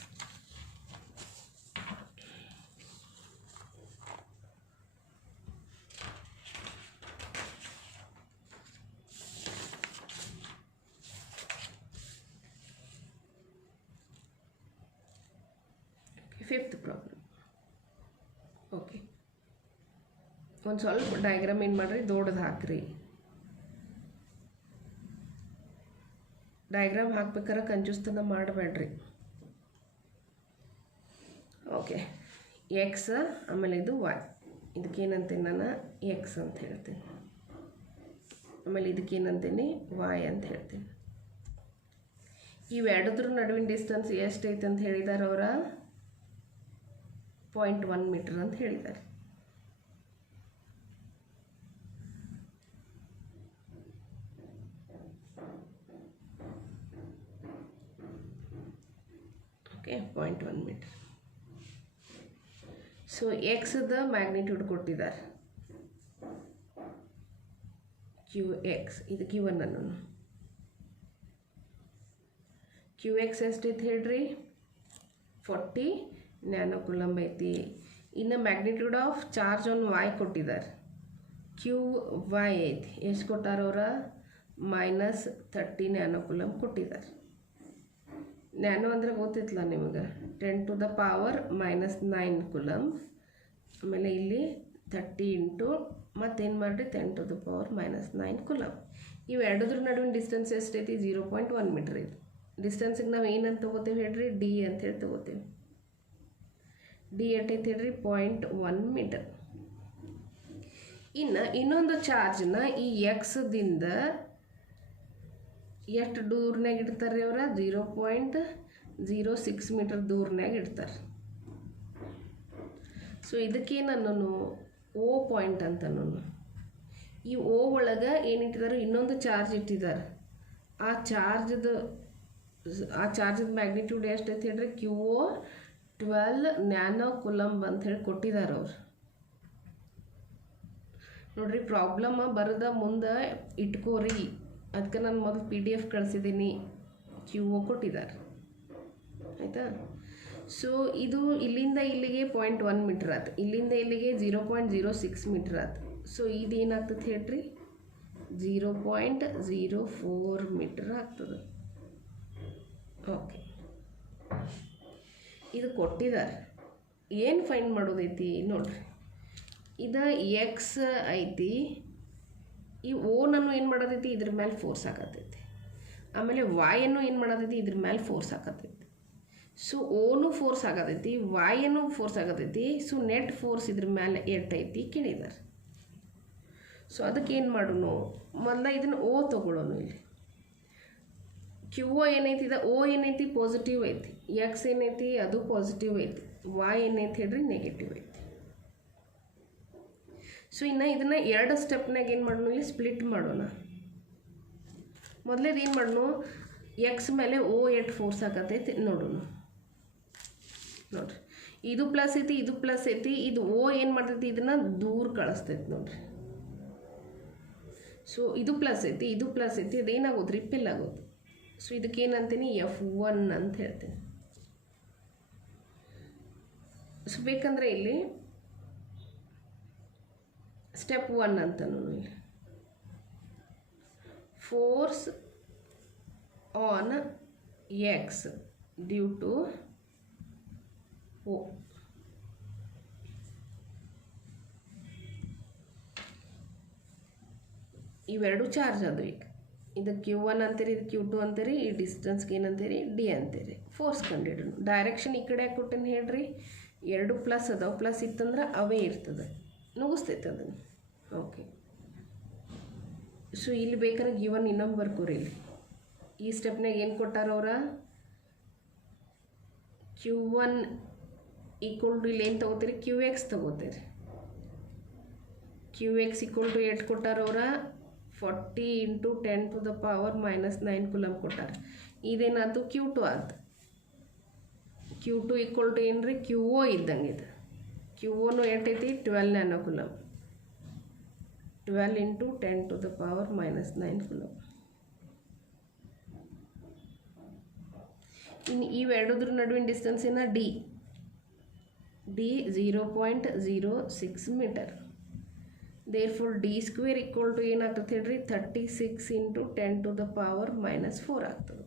fifth problem. Okay, ಒಂದು ಸ್ವಲ್ಪ ಡಯಾಗ್ರಾಮ್ ಏನು ಮಾಡಿರಿ, ದೊಡ್ಡದು ಹಾಕ್ರಿ. ಡಯಾಗ್ರಾಮ್ ಹಾಕ್ಬೇಕಾರೆ ಕಂಜೂಸ್ತನ ಮಾಡಬೇಡ್ರಿ. ಓಕೆ, ಎಕ್ಸ್ ಆಮೇಲೆ ಇದು ವೈ. ಇದಕ್ಕೇನಂತೀನಿ ನಾನು ಎಕ್ಸ್ ಅಂತ ಹೇಳ್ತೀನಿ, ಆಮೇಲೆ ಇದಕ್ಕೇನಂತೀನಿ ವೈ ಅಂತ ಹೇಳ್ತೀನಿ. ಇವೆರಡದ್ರ ನಡುವಿನ ಡಿಸ್ಟೆನ್ಸ್ ಎಷ್ಟೈತೆ ಅಂತ ಹೇಳಿದ್ದಾರೆ ಅವರ 0.1 ಮೀಟರ್ ಅಂತ ಹೇಳಿದ್ದಾರೆ. Okay, 0.1 metre. ಸೊ ಎಕ್ಸ್ದ ಮ್ಯಾಗ್ನಿಟ್ಯೂಡ್ ಕೊಟ್ಟಿದ್ದಾರೆ ಕ್ಯೂ ಎಕ್ಸ್, ಇದು ಗಿವನ್ ಅನ್ನೋನು. ಕ್ಯೂ ಎಕ್ಸ್ ಎಷ್ಟೈತೆ ಹೇಳ್ರಿ, 40 ನ್ಯಾನೋ ಕೂಲಂಬ್ ಐತಿ. ಇನ್ನು magnitude of charge on Y ಕೊಟ್ಟಿದ್ದಾರೆ, ಕ್ಯೂ ವೈ ಐತಿ. ಎಷ್ಟು ಕೊಟ್ಟಾರ ಅವರ, -30 ನ್ಯಾನೋ ಕೂಲಂಬ್ ಕೊಟ್ಟಿದ್ದಾರೆ. ನ್ಯಾನೋ ಅಂದರೆ ಗೊತ್ತಿತ್ತಲ್ಲ ನಿಮಗೆ, 10 to the power -9 ಕೂಲಂಬ್. ಆಮೇಲೆ ಇಲ್ಲಿ 30 ಇಂಟು ಮತ್ತೇನು ಮಾಡಿರಿ 10 to the power -9 ಕೂಲಂಬ್. ಇವೆರಡದ್ರ ನಡುವಿನ ಡಿಸ್ಟೆನ್ಸ್ ಎಷ್ಟೈತಿ, 0.1 ಮೀಟರ್ ಐತಿ. ಡಿಸ್ಟೆನ್ಸಿಗೆ ನಾವು ಏನಂತ ತೊಗೋತೀವಿ ಹೇಳ್ರಿ, ಡಿ ಅಂತೇಳಿ ತೊಗೋತೀವಿ. ಡಿ ಎಷ್ಟೈತಿ ಹೇಳ್ರಿ, 0.1 ಮೀಟರ್. ಇನ್ನು ಇನ್ನೊಂದು ಚಾರ್ಜ್ನ ಈ ಎಕ್ಸ್ದಿಂದ ಎಷ್ಟು ದೂರನಾಗ ಇಡ್ತಾರೆ ಅವರ, 0.06 ಮೀಟರ್ ದೂರನಾಗ ಇಡ್ತಾರೆ. ಸೊ ಇದಕ್ಕೇನನ್ನೋನು ಓ ಪಾಯಿಂಟ್ ಅಂತನೋನು. ಈ ಓ ಒಳಗೆ ಏನಿಟ್ಟಿದ್ದಾರೆ, ಇನ್ನೊಂದು ಚಾರ್ಜ್ ಇಟ್ಟಿದ್ದಾರೆ. ಆ ಚಾರ್ಜ್ದ ಮ್ಯಾಗ್ನಿಟ್ಯೂಡ್ ಎಷ್ಟೈತೆ ಹೇಳ್ರಿ, ಕ್ಯೂ ಓ 12 ನ್ಯಾನೋ ಕೂಲಂಬ್ ಅಂತ ಹೇಳಿ ಕೊಟ್ಟಿದ್ದಾರೆ ಅವ್ರು. ನೋಡ್ರಿ, ಪ್ರಾಬ್ಲಮ್ ಬರದ ಮುಂದೆ ಇಟ್ಕೋರಿ. ಅದಕ್ಕೆ ನಾನು ಮೊದಲು PDF ಕಳಿಸಿದ್ದೀನಿ, ಕ್ಯೂ ಓ ಕೊಟ್ಟಿದ್ದಾರೆ, ಆಯಿತಾ. ಸೊ ಇದು ಇಲ್ಲಿಂದ ಇಲ್ಲಿಗೆ 0.1 ಮೀಟರ್ ಆಯ್ತು, ಇಲ್ಲಿಂದ ಇಲ್ಲಿಗೆ 0.06 ಮೀಟರ್ ಆಯ್ತು. ಸೊ ಇದೇನಾಗ್ತದೆ ಹೇಳ್ರಿ, 0.04 ಮೀಟರ್ ಆಗ್ತದೆ. ಓಕೆ, ಇದು ಕೊಟ್ಟಿದ್ದಾರೆ. ಏನು ಫೈಂಡ್ ಮಾಡೋದೈತಿ ನೋಡ್ರಿ, ಇದು ಎಕ್ಸ್ ಐತಿ, ಈ ಓನನ್ನು ಏನು ಮಾಡೋದೈತಿ, ಇದ್ರ ಮೇಲೆ ಫೋರ್ಸ್ ಹಾಕತೈತಿ. ಆಮೇಲೆ ವಾಯನ್ನು ಏನು ಮಾಡೋದೈತಿ, ಇದ್ರ ಮೇಲೆ ಫೋರ್ಸ್ ಹಾಕತೈತಿ. ಸೊ ಓನು ಫೋರ್ಸ್ ಆಗತೈತಿ, ವಾಯನ್ನು ಫೋರ್ಸ್ ಆಗತೈತಿ. ಸೊ ನೆಟ್ ಫೋರ್ಸ್ ಇದ್ರ ಮೇಲೆ ಎಷ್ಟೈತಿ ಕೇಳಿದ್ದಾರೆ. ಸೊ ಅದಕ್ಕೆ ಏನು ಮಾಡೋಣ, ಮೊದಲ ಇದನ್ನು ಓ ತೊಗೊಳ್ಳೋಣ. ಇಲ್ಲಿ ಕ್ಯೂ ಓ ಏನೈತಿ, ಇದು ಓ ಏನೈತಿ, ಪಾಸಿಟಿವ್ ಐತಿ. ಎಕ್ಸ್ ಏನೈತಿ, ಅದು ಪಾಸಿಟಿವ್ ಐತಿ. ವಾಯ್ ಏನೈತಿ ಹೇಳ್ರಿ, ನೆಗೆಟಿವ್ ಐತಿ. ಸೊ ಇನ್ನು ಇದನ್ನು ಎರಡು ಸ್ಟೆಪ್ನಾಗ ಏನು ಮಾಡೋಣ, ಇಲ್ಲಿ ಸ್ಪ್ಲಿಟ್ ಮಾಡೋಣ. ಮೊದಲೇದು ಏನು ಮಾಡೋಣ, ಎಕ್ಸ್ ಮೇಲೆ ಓ ಎಷ್ಟು ಫೋರ್ಸ್ ಆಗತೈತಿ ನೋಡೋಣ. ನೋಡ್ರಿ, ಇದು ಪ್ಲಸ್ ಐತಿ, ಇದು ಪ್ಲಸ್ ಐತಿ. ಇದು ಓ ಏನು ಮಾಡ್ತೈತಿ, ಇದನ್ನು ದೂರ ಕಳಿಸ್ತೈತಿ ನೋಡ್ರಿ. ಸೊ ಇದು ಪ್ಲಸ್ ಐತಿ, ಇದು ಪ್ಲಸ್ ಐತಿ, ಅದೇನಾಗೋದು, ರಿಪೆಲ್ ಆಗೋದು. ಸೊ ಇದಕ್ಕೇನಂತೀನಿ, F1 ಅಂತ ಹೇಳ್ತೀನಿ. ಸೊ ಬೇಕಂದರೆ ಇಲ್ಲಿ ಸ್ಟೆಪ್ 1 ಅಂತ ನೋಡಿ, force on X due to O. ಇವೆರಡು ಚಾರ್ಜ್ ಅದು. ಈಗ ಇದು Q1 ಅಂತೀರಿ, ಇದು Q2 ಅಂತೀರಿ. ಈ ಡಿಸ್ಟೆನ್ಸ್ಗೆ ಏನಂತೀರಿ, ಡಿ ಅಂತೀರಿ. ಫೋರ್ಸ್ ಕಂಡಿಡ್ರು. ಡೈರೆಕ್ಷನ್ ಈ ಕಡೆ ಕೊಟ್ಟೇನು ಹೇಳ್ರಿ, ಎರಡು ಪ್ಲಸ್ ಅದಾವೆ. ಪ್ಲಸ್ ಇತ್ತಂದ್ರೆ ಅವೇ ಇರ್ತದೆ, ನುಗ್ಗಿಸ್ತೈತೆ ಅದನ್ನು. ಓಕೆ, ಸೊ ಇಲ್ಲಿ ಬೇಕಾದ್ರೆ ಗಿವನ್ ಇನ್ನೊಂದು ಬರ್ಕೋರಿ. ಇಲ್ಲಿ ಈ ಸ್ಟೆಪ್ನಾಗ ಏನು ಕೊಟ್ಟಾರ ಅವರ, Q1 ಈಕ್ವಲ್ ಟು ಇಲ್ಲಿ ಏನು ತೊಗೋತೀರಿ, QX ತೊಗೋತೀರಿ. QX ಈಕ್ವಲ್ ಟು ಎಷ್ಟು ಕೊಟ್ಟಾರ ಅವರ, 40 into 10 to the power -9 coulomb ಕೊಟ್ಟಾರ. ಇದೇನಾಯ್ತು, Q2 ಆಯ್ತು. Q2 ಈಕ್ವಲ್ ಟು ಏನು ರೀ, QO ಇದ್ದಂಗೆ ಇದು. QOನು ಎಷ್ಟೈತಿ, 12 nano coulomb. 12 into 10 to the power -9 coulomb. ಇನ್ನು ಇವೆರಡದ್ರ ನಡುವಿನ ಡಿಸ್ಟೆನ್ಸ್ ಏನ, D 0.06 metre. therefore d square equal to ಏನಾಗ್ತದೆ ಹೇಳ್ರಿ, 36 ಇಂಟು 10 to the power -4 ಆಗ್ತದೆ.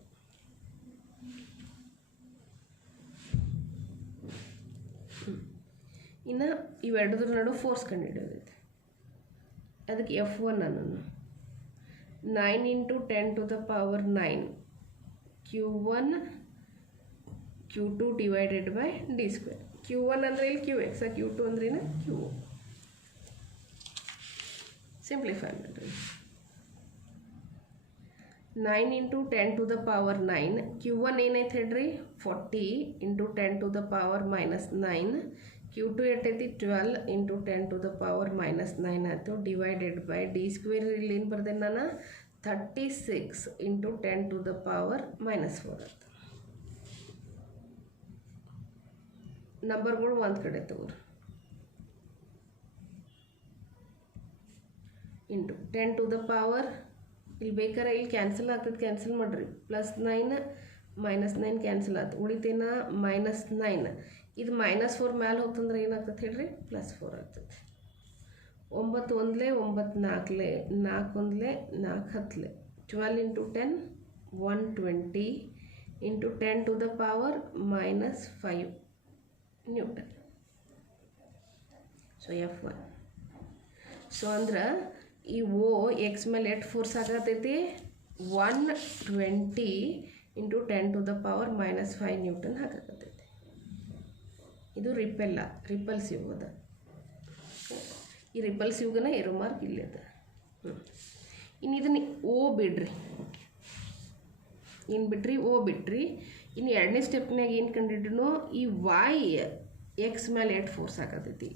ಇನ್ನು ಇವೆರಡದ್ರ ನಡು ಫೋರ್ಸ್ ಕಂಡುಹಿಡಿಯೋದೈತೆ. ಅದಕ್ಕೆ F1 ಅನ್ನೋನು 9 × 10⁻9 Q1 Q2 / d². Q1 ಅಂದರೆ ಇಲ್ಲಿ QX, Q2 ಅಂದ್ರೆ Q. ಸಿಂಪ್ಲಿಫೈ ಮಾಡಿರಿ. 9 × 10⁻9 Q1 ಏನೈತೆ ಹೇಳ್ರಿ 40 × 10⁻−9 Q2 ಎಷ್ಟೈತಿ 12 × 10⁻−9 ಆಯಿತು ಡಿವೈಡೆಡ್ ಬೈ d² ಇಲ್ಲಿ ಏನು ಬರ್ದೆ ನಾನು 36 × 10⁻−4 ಆಯ್ತು. ನಂಬರ್ಗಳು ಒಂದು ಕಡೆ ತಗೋರಿ. ಇಂಟು 10⁻, ಇಲ್ಲಿ ಬೇಕಾರೆ ಇಲ್ಲಿ ಕ್ಯಾನ್ಸಲ್ ಆಗ್ತದೆ, ಕ್ಯಾನ್ಸಲ್ ಮಾಡಿರಿ. +9 -9 ಕ್ಯಾನ್ಸಲ್ ಆಯ್ತು, ಉಳಿತೇನ -9. ಇದು -4 ಮ್ಯಾಲೆ ಹೋಗ್ತಂದ್ರೆ ಏನಾಗ್ತದೆ ಹೇಳ್ರಿ +4 ಆಗ್ತದೆ. 9 1 9 4 4 1 4 10 12 × 10 120 × 10⁻−5 ನ್ಯೂಟನ್. So F1. ಸೊ ಅಂದ್ರೆ ಈ X ಮೇಲೆ ಎಷ್ಟು ಫೋರ್ಸ್ ಆಗತೈತಿ 120 × 10⁻−5 ನ್ಯೂಟನ್ ಹಾಕತೈತಿ. ಇದು ರಿಪಲ್ಸಿವ್ ಅದ. ಈ ರಿಪಲ್ಸಿವ್ಗನ ಏರೋ ಮಾರ್ಕ್ ಇಲ್ಲಿ ಅದ. ಇನ್ನು ಇದನ್ನ O ಬಿಡ್ರಿ, ಏನು ಬಿಟ್ರಿ O ಬಿಟ್ರಿ. ಇನ್ನು ಎರಡನೇ ಸ್ಟೆಪ್ನಾಗ ಏನು ಕಂಡಿಡ್ರು ಈ X ಮೇಲೆ ಎಷ್ಟು ಫೋರ್ಸ್ ಆಗತೈತಿ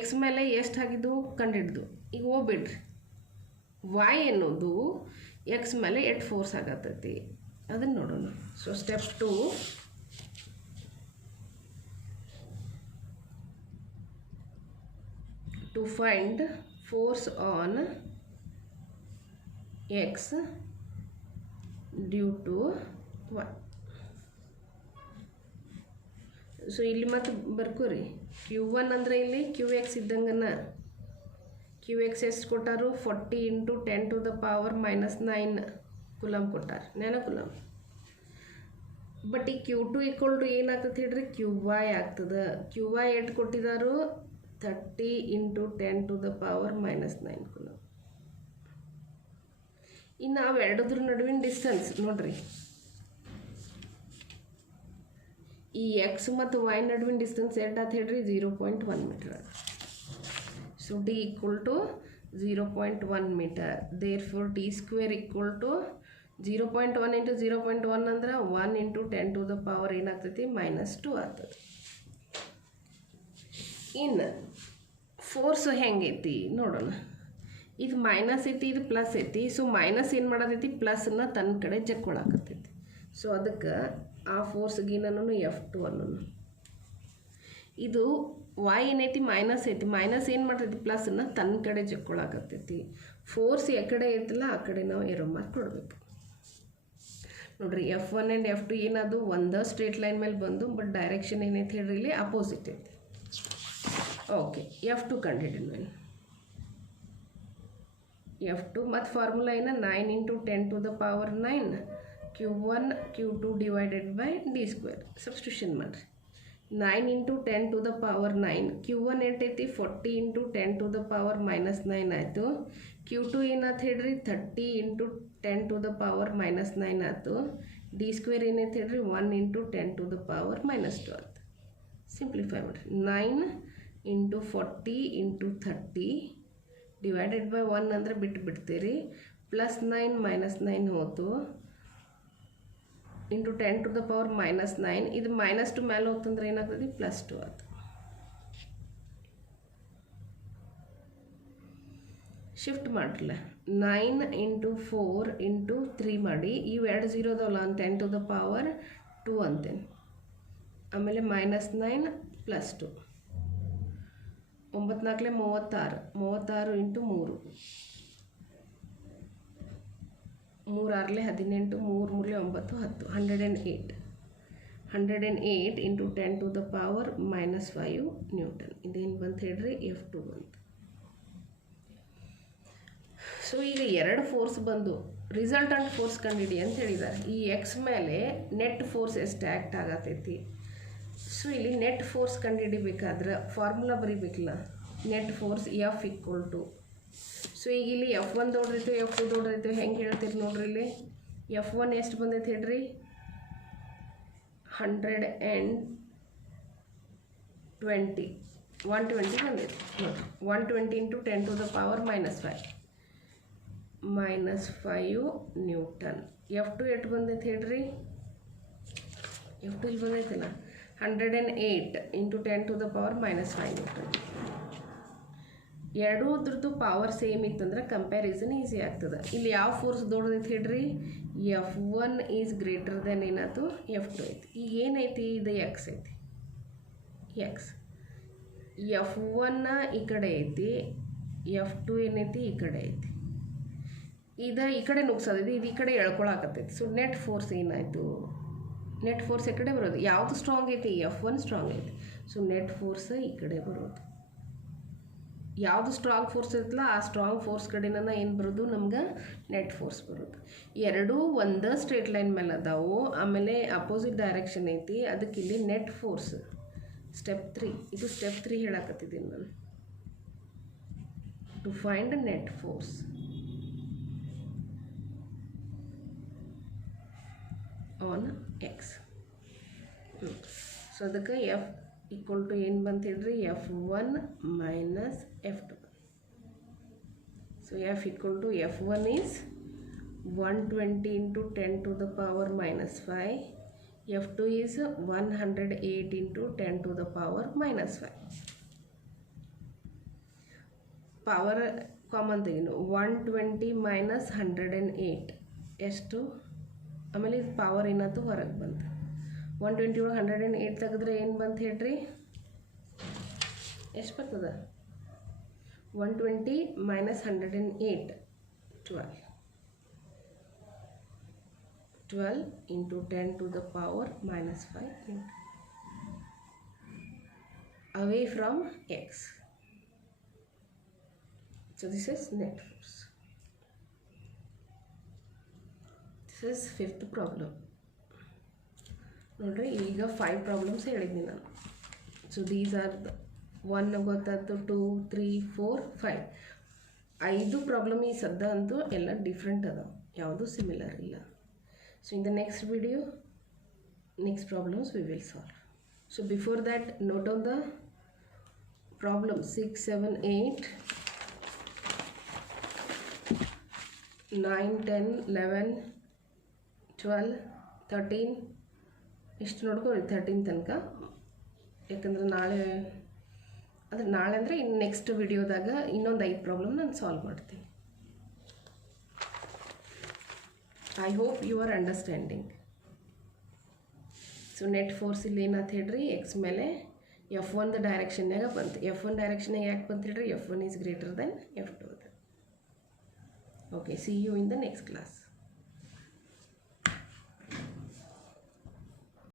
X ಮೇಲೆ ಎಷ್ಟು ಆಗಿದ್ದು ಕಂಡಿಡ್ದು. ಈಗ O ಬಿಡ್ರಿ, Y ಅನ್ನೋದು X ಮೇಲೆ ಎಷ್ಟು ಫೋರ್ಸ್ ಆಗತೈತಿ ಅದನ್ನು ನೋಡೋಣ. So step 2, to find force on X due to Y. So ಇಲ್ಲಿ ಮತ್ತೆ ಬರ್ಕೋರಿ Q1 ಅಂದರೆ ಇಲ್ಲಿ QX ಇದ್ದಂಗನ. QX ಎಷ್ಟು ಕೊಟ್ಟಾರು 40 × 10⁻−9 ಕುಲಮ್ ಕೊಟ್ಟಾರ, ನ್ಯಾನೋ ಕುಲಮ್. ಬಟ್ ಈ Q2 = ಏನಾಗ್ತದೆ ಹೇಳ್ರಿ QY ಆಗ್ತದೆ. QY ಎಷ್ಟು ಕೊಟ್ಟಿದ್ದಾರು 30 × 10⁻−9 ಕುಲಮ್. ಇನ್ನು ಅವೆರಡದ್ರ ನಡುವಿನ ಡಿಸ್ಟೆನ್ಸ್ ನೋಡ್ರಿ, ಈ X ಮತ್ತು Y ನಡುವಿನ ಡಿಸ್ಟೆನ್ಸ್ ಎಷ್ಟು ಅಂತ ಹೇಳ್ರಿ 0.1 metre. So D = 0.1 metre. Therefore d² = 0.1 × 0.1 ಅಂದ್ರೆ 1 × 10⁻, ಏನಾಗ್ತೈತಿ -2 ಆಗ್ತದೆ. ಇನ್ನು ಫೋರ್ಸ್ ಹೆಂಗೈತಿ ನೋಡೋಣ. ಇದು ಮೈನಸ್ ಐತಿ, ಇದು ಪ್ಲಸ್ ಐತಿ. ಸೊ ಮೈನಸ್ ಏನು ಮಾಡೋದೈತಿ ಪ್ಲಸ್ನ ತನ್ನ ಕಡೆ ಜಕ್ಕೊಳಕತ್ತೈತಿ. ಸೊ ಅದಕ್ಕೆ ಆ ಫೋರ್ಸ್ಗೆ ನಾನು F2 ಅನ್ನೋನು. ಇದು Y ಏನೈತಿ ಮೈನಸ್ ಐತಿ, ಮೈನಸ್ ಏನು ಮಾಡ್ತೈತಿ ಪ್ಲಸ್ನ ತನ್ನ ಕಡೆ ಜಕ್ಕೊಳಕತ್ತೈತಿ. ಫೋರ್ಸ್ ಎಕಡೆ ಐತಲ್ಲ ಆ ಕಡೆ ನಾವು ಏರೋ ಮಾರ್ಕ್ ಕೊಡಬೇಕು. ನೋಡ್ರಿ F1 ಆ್ಯಂಡ್ F2 ಏನದು ಒಂದು ಸ್ಟ್ರೇಟ್ ಲೈನ್ ಮೇಲೆ ಬಂದು, ಬಟ್ ಡೈರೆಕ್ಷನ್ ಏನೈತಿ ಹೇಳ್ರಿ ಇಲ್ಲಿ ಅಪೋಸಿಟ್ ಐತಿ. Okay, F2 ಕಂಡುಹಿಡಿದ್ವಿ. F2 ಮತ್ತು ಫಾರ್ಮುಲಾ ಏನು 9 × 10⁻9 Q1 Q2 / d². ಸಬ್ಸ್ಟಿಟ್ಯೂಷನ್ ಮಾಡಿರಿ. 9 × 10⁻9 Q1 ಎಷ್ಟೈತಿ 40 × 10⁻−9 ಆಯಿತು. Q2 ಏನಾಯ್ತು ಹೇಳ್ರಿ 30 × 10⁻−9 ಆಯಿತು. d² ಏನೈತೆ ಹೇಳ್ರಿ 1 × 10⁻−2 ಆಯ್ತು. ಸಿಂಪ್ಲಿಫೈ ಮಾಡಿರಿ. 9 × 40 × 30 ಡಿವೈಡೆಡ್ ಬೈ 1 ಅಂದರೆ ಬಿಟ್ಬಿಡ್ತೀರಿ. +9 -9 ಹೋತು × 10⁻−9. ಇದು -2 ಮೇಲೆ ಹೋಗ್ತಂದ್ರೆ ಏನಾಗ್ತದೆ +2 ಆಯ್ತು. ಶಿಫ್ಟ್ ಮಾಡಿರಲ್ಲ 9 × 4 × 3 ಮಾಡಿ. ಇವು 2 0 ಅದಾವಲ್ಲ 10⁻2 ಅಂತೇನೆ. ಆಮೇಲೆ -9 +2 9 4 36 36 × 3 3 6 18 3 3 9 10 108 × 10⁻−5 ನ್ಯೂಟನ್. ಇದೇನು ಬಂತು ಹೇಳ್ರಿ F2 ಬಂತು. ಸೊ ಈಗ ಎರಡು ಫೋರ್ಸ್ ಬಂದು ರಿಸಲ್ಟಂಟ್ ಫೋರ್ಸ್ ಕಂಡಿಡಿ ಅಂತ ಹೇಳಿದ್ದಾರೆ. ಈ X ಮೇಲೆ ನೆಟ್ ಫೋರ್ಸ್ ಎಷ್ಟು ಆ್ಯಕ್ಟ್ ಆಗತೈತಿ ಸೊ ಇಲ್ಲಿ ನೆಟ್ ಫೋರ್ಸ್ ಕಂಡುಹಿಡಿಬೇಕಾದ್ರೆ ಫಾರ್ಮುಲಾ ಬರೀಬೇಕಲ್ಲ, net force F equal to, so ಈಗ ಇಲ್ಲಿ F1 ದೊಡ್ಡದೈತೆ F2 ದೊಡ್ಡದೈತೆ ಹೆಂಗೆ ಹೇಳ್ತೀರಿ ನೋಡ್ರಿ. ಇಲ್ಲಿ F1 ಎಷ್ಟು ಬಂದೈತೆ ಹೇಳ್ರಿ, 120 ಬಂದೈತೆ ನೋಡಿರಿ. 120 × 10⁻⁻⁵ -5 ನ್ಯೂಟನ್. F2 ಎಷ್ಟು ಬಂದೈತೆ ಹೇಳ್ರಿ, F2 ಇಲ್ಲಿ ಬಂದೈತಲ್ಲ 108 × 10⁻⁻5 ನ್ಯೂಟನ್. ಎರಡೂದ್ರದ್ದು ಪವರ್ ಸೇಮ್ ಇತ್ತಂದ್ರೆ ಕಂಪ್ಯಾರಿಸನ್ ಈಸಿ ಆಗ್ತದೆ. ಇಲ್ಲಿ ಯಾವ ಫೋರ್ಸ್ ದೊಡ್ಡದೈತೆ ಹೇಳ್ರಿ, F1 ಈಸ್ ಗ್ರೇಟರ್ ದೆನ್ ಏನಾಯ್ತು F2 ಐತಿ. ಈಗ ಏನೈತಿ, ಇದು ಎಕ್ಸ್ ಐತಿ, ಎಕ್ಸ್. F1 ಈ ಕಡೆ ಐತಿ, F2 ಏನೈತಿ ಈ ಕಡೆ ಐತಿ. ಈ ಕಡೆ ನುಗ್ಸೋದೈತಿ, ಇದು ಈ ಕಡೆ ಎಳ್ಕೊಳಕತ್ತೈತಿ. ಸೊ ನೆಟ್ ಫೋರ್ಸ್ ಏನಾಯಿತು, ನೆಟ್ ಫೋರ್ಸ್ ಈ ಕಡೆ ಬರೋದು. ಯಾವುದು ಸ್ಟ್ರಾಂಗ್ ಐತಿ, F1 ಸ್ಟ್ರಾಂಗ್ ಐತಿ. ಸೊ ನೆಟ್ ಫೋರ್ಸ್ ಈ ಕಡೆ ಬರೋದು. ಯಾವುದು ಸ್ಟ್ರಾಂಗ್ ಫೋರ್ಸ್ ಇರ್ತಲ್ಲ ಆ ಸ್ಟ್ರಾಂಗ್ ಫೋರ್ಸ್ ಕಡೆನ ಏನು ಬರೋದು, ನಮ್ಗೆ ನೆಟ್ ಫೋರ್ಸ್ ಬರೋದು. ಎರಡೂ ಒಂದೇ ಸ್ಟ್ರೇಟ್ ಲೈನ್ ಮೇಲೆ ಅದಾವು, ಆಮೇಲೆ ಅಪೋಸಿಟ್ ಡೈರೆಕ್ಷನ್ ಐತಿ. ಅದಕ್ಕೆ ಇಲ್ಲಿ ನೆಟ್ ಫೋರ್ಸ್ ಸ್ಟೆಪ್ 3, ಇದು ಸ್ಟೆಪ್ 3 ಹೇಳಕತ್ತಿದ್ದೀನಿ ನಾನು. To find net force on X. So ಅದಕ್ಕೆ ಎಫ್ ಈಕ್ವಲ್ ಟು ಏನು ಬಂತ ಹೇಳ್ರಿ, F1 - F2. So F equal to F1 is 120 × 10⁻⁻⁵, F2 is 108 × 10⁻⁻⁵. Power common ತೆಗಿನು, 120 - 108 ಎಷ್ಟು, ಆಮೇಲೆ ಇದು ಪವರ್ ಏನಾಯ್ತು ಹೊರಗೆ ಬಂತು. 120 ಒಳಗೆ 108 ತೆಗೆದ್ರೆ ಏನು ಬಂತು ಹೇಳ್ರಿ, ಎಷ್ಟು ಬರ್ತದೆ, 120 - 108 12 × 10⁻⁻⁵ away from x. So this is net force. This is 5th problem. ನೋಡ್ರಿ ಈಗ 5 ಪ್ರಾಬ್ಲಮ್ಸ್ ಹೇಳಿದ್ದೀನಿ ನಾನು. ಸೊ ದೀಸ್ ಆರ್ 1 ಗೊತ್ತಾಯ್ತು, 2 3 4 5 5 ಪ್ರಾಬ್ಲಮ್ ಈ ಸದ್ದ ಅಂತೂ ಎಲ್ಲ ಡಿಫ್ರೆಂಟ್ ಅದಾವೆ, ಯಾವುದು ಸಿಮಿಲರ್ ಇಲ್ಲ. So in the next video next problems we will solve. So before that note down the problem 6 7 8 9 10 11 12 13 ಇಷ್ಟು ನೋಡ್ಕೊಳ್ಳಿ 13 ತನಕ. ಯಾಕಂದ್ರೆ ನಾಳೆ ಅಂದರೆ ಇನ್ನು ನೆಕ್ಸ್ಟ್ ವಿಡಿಯೋದಾಗ ಇನ್ನೊಂದು 5 ಪ್ರಾಬ್ಲಮ್ ನಾನು ಸಾಲ್ವ್ ಮಾಡ್ತೀನಿ. I hope you are understanding. So net force ಇಲ್ಲಿ ಏನಂತ ಹೇಳ್ರಿ, ಎಕ್ಸ್ ಮೇಲೆ F1 ಡೈರೆಕ್ಷನ್ನಾಗ ಬಂತು. F1 ಡೈರೆಕ್ಷನ್ನಾಗ ಯಾಕೆ ಬಂತು ಹೇಳ್ರಿ, F1 is greater than F2. Okay, see you in the next class.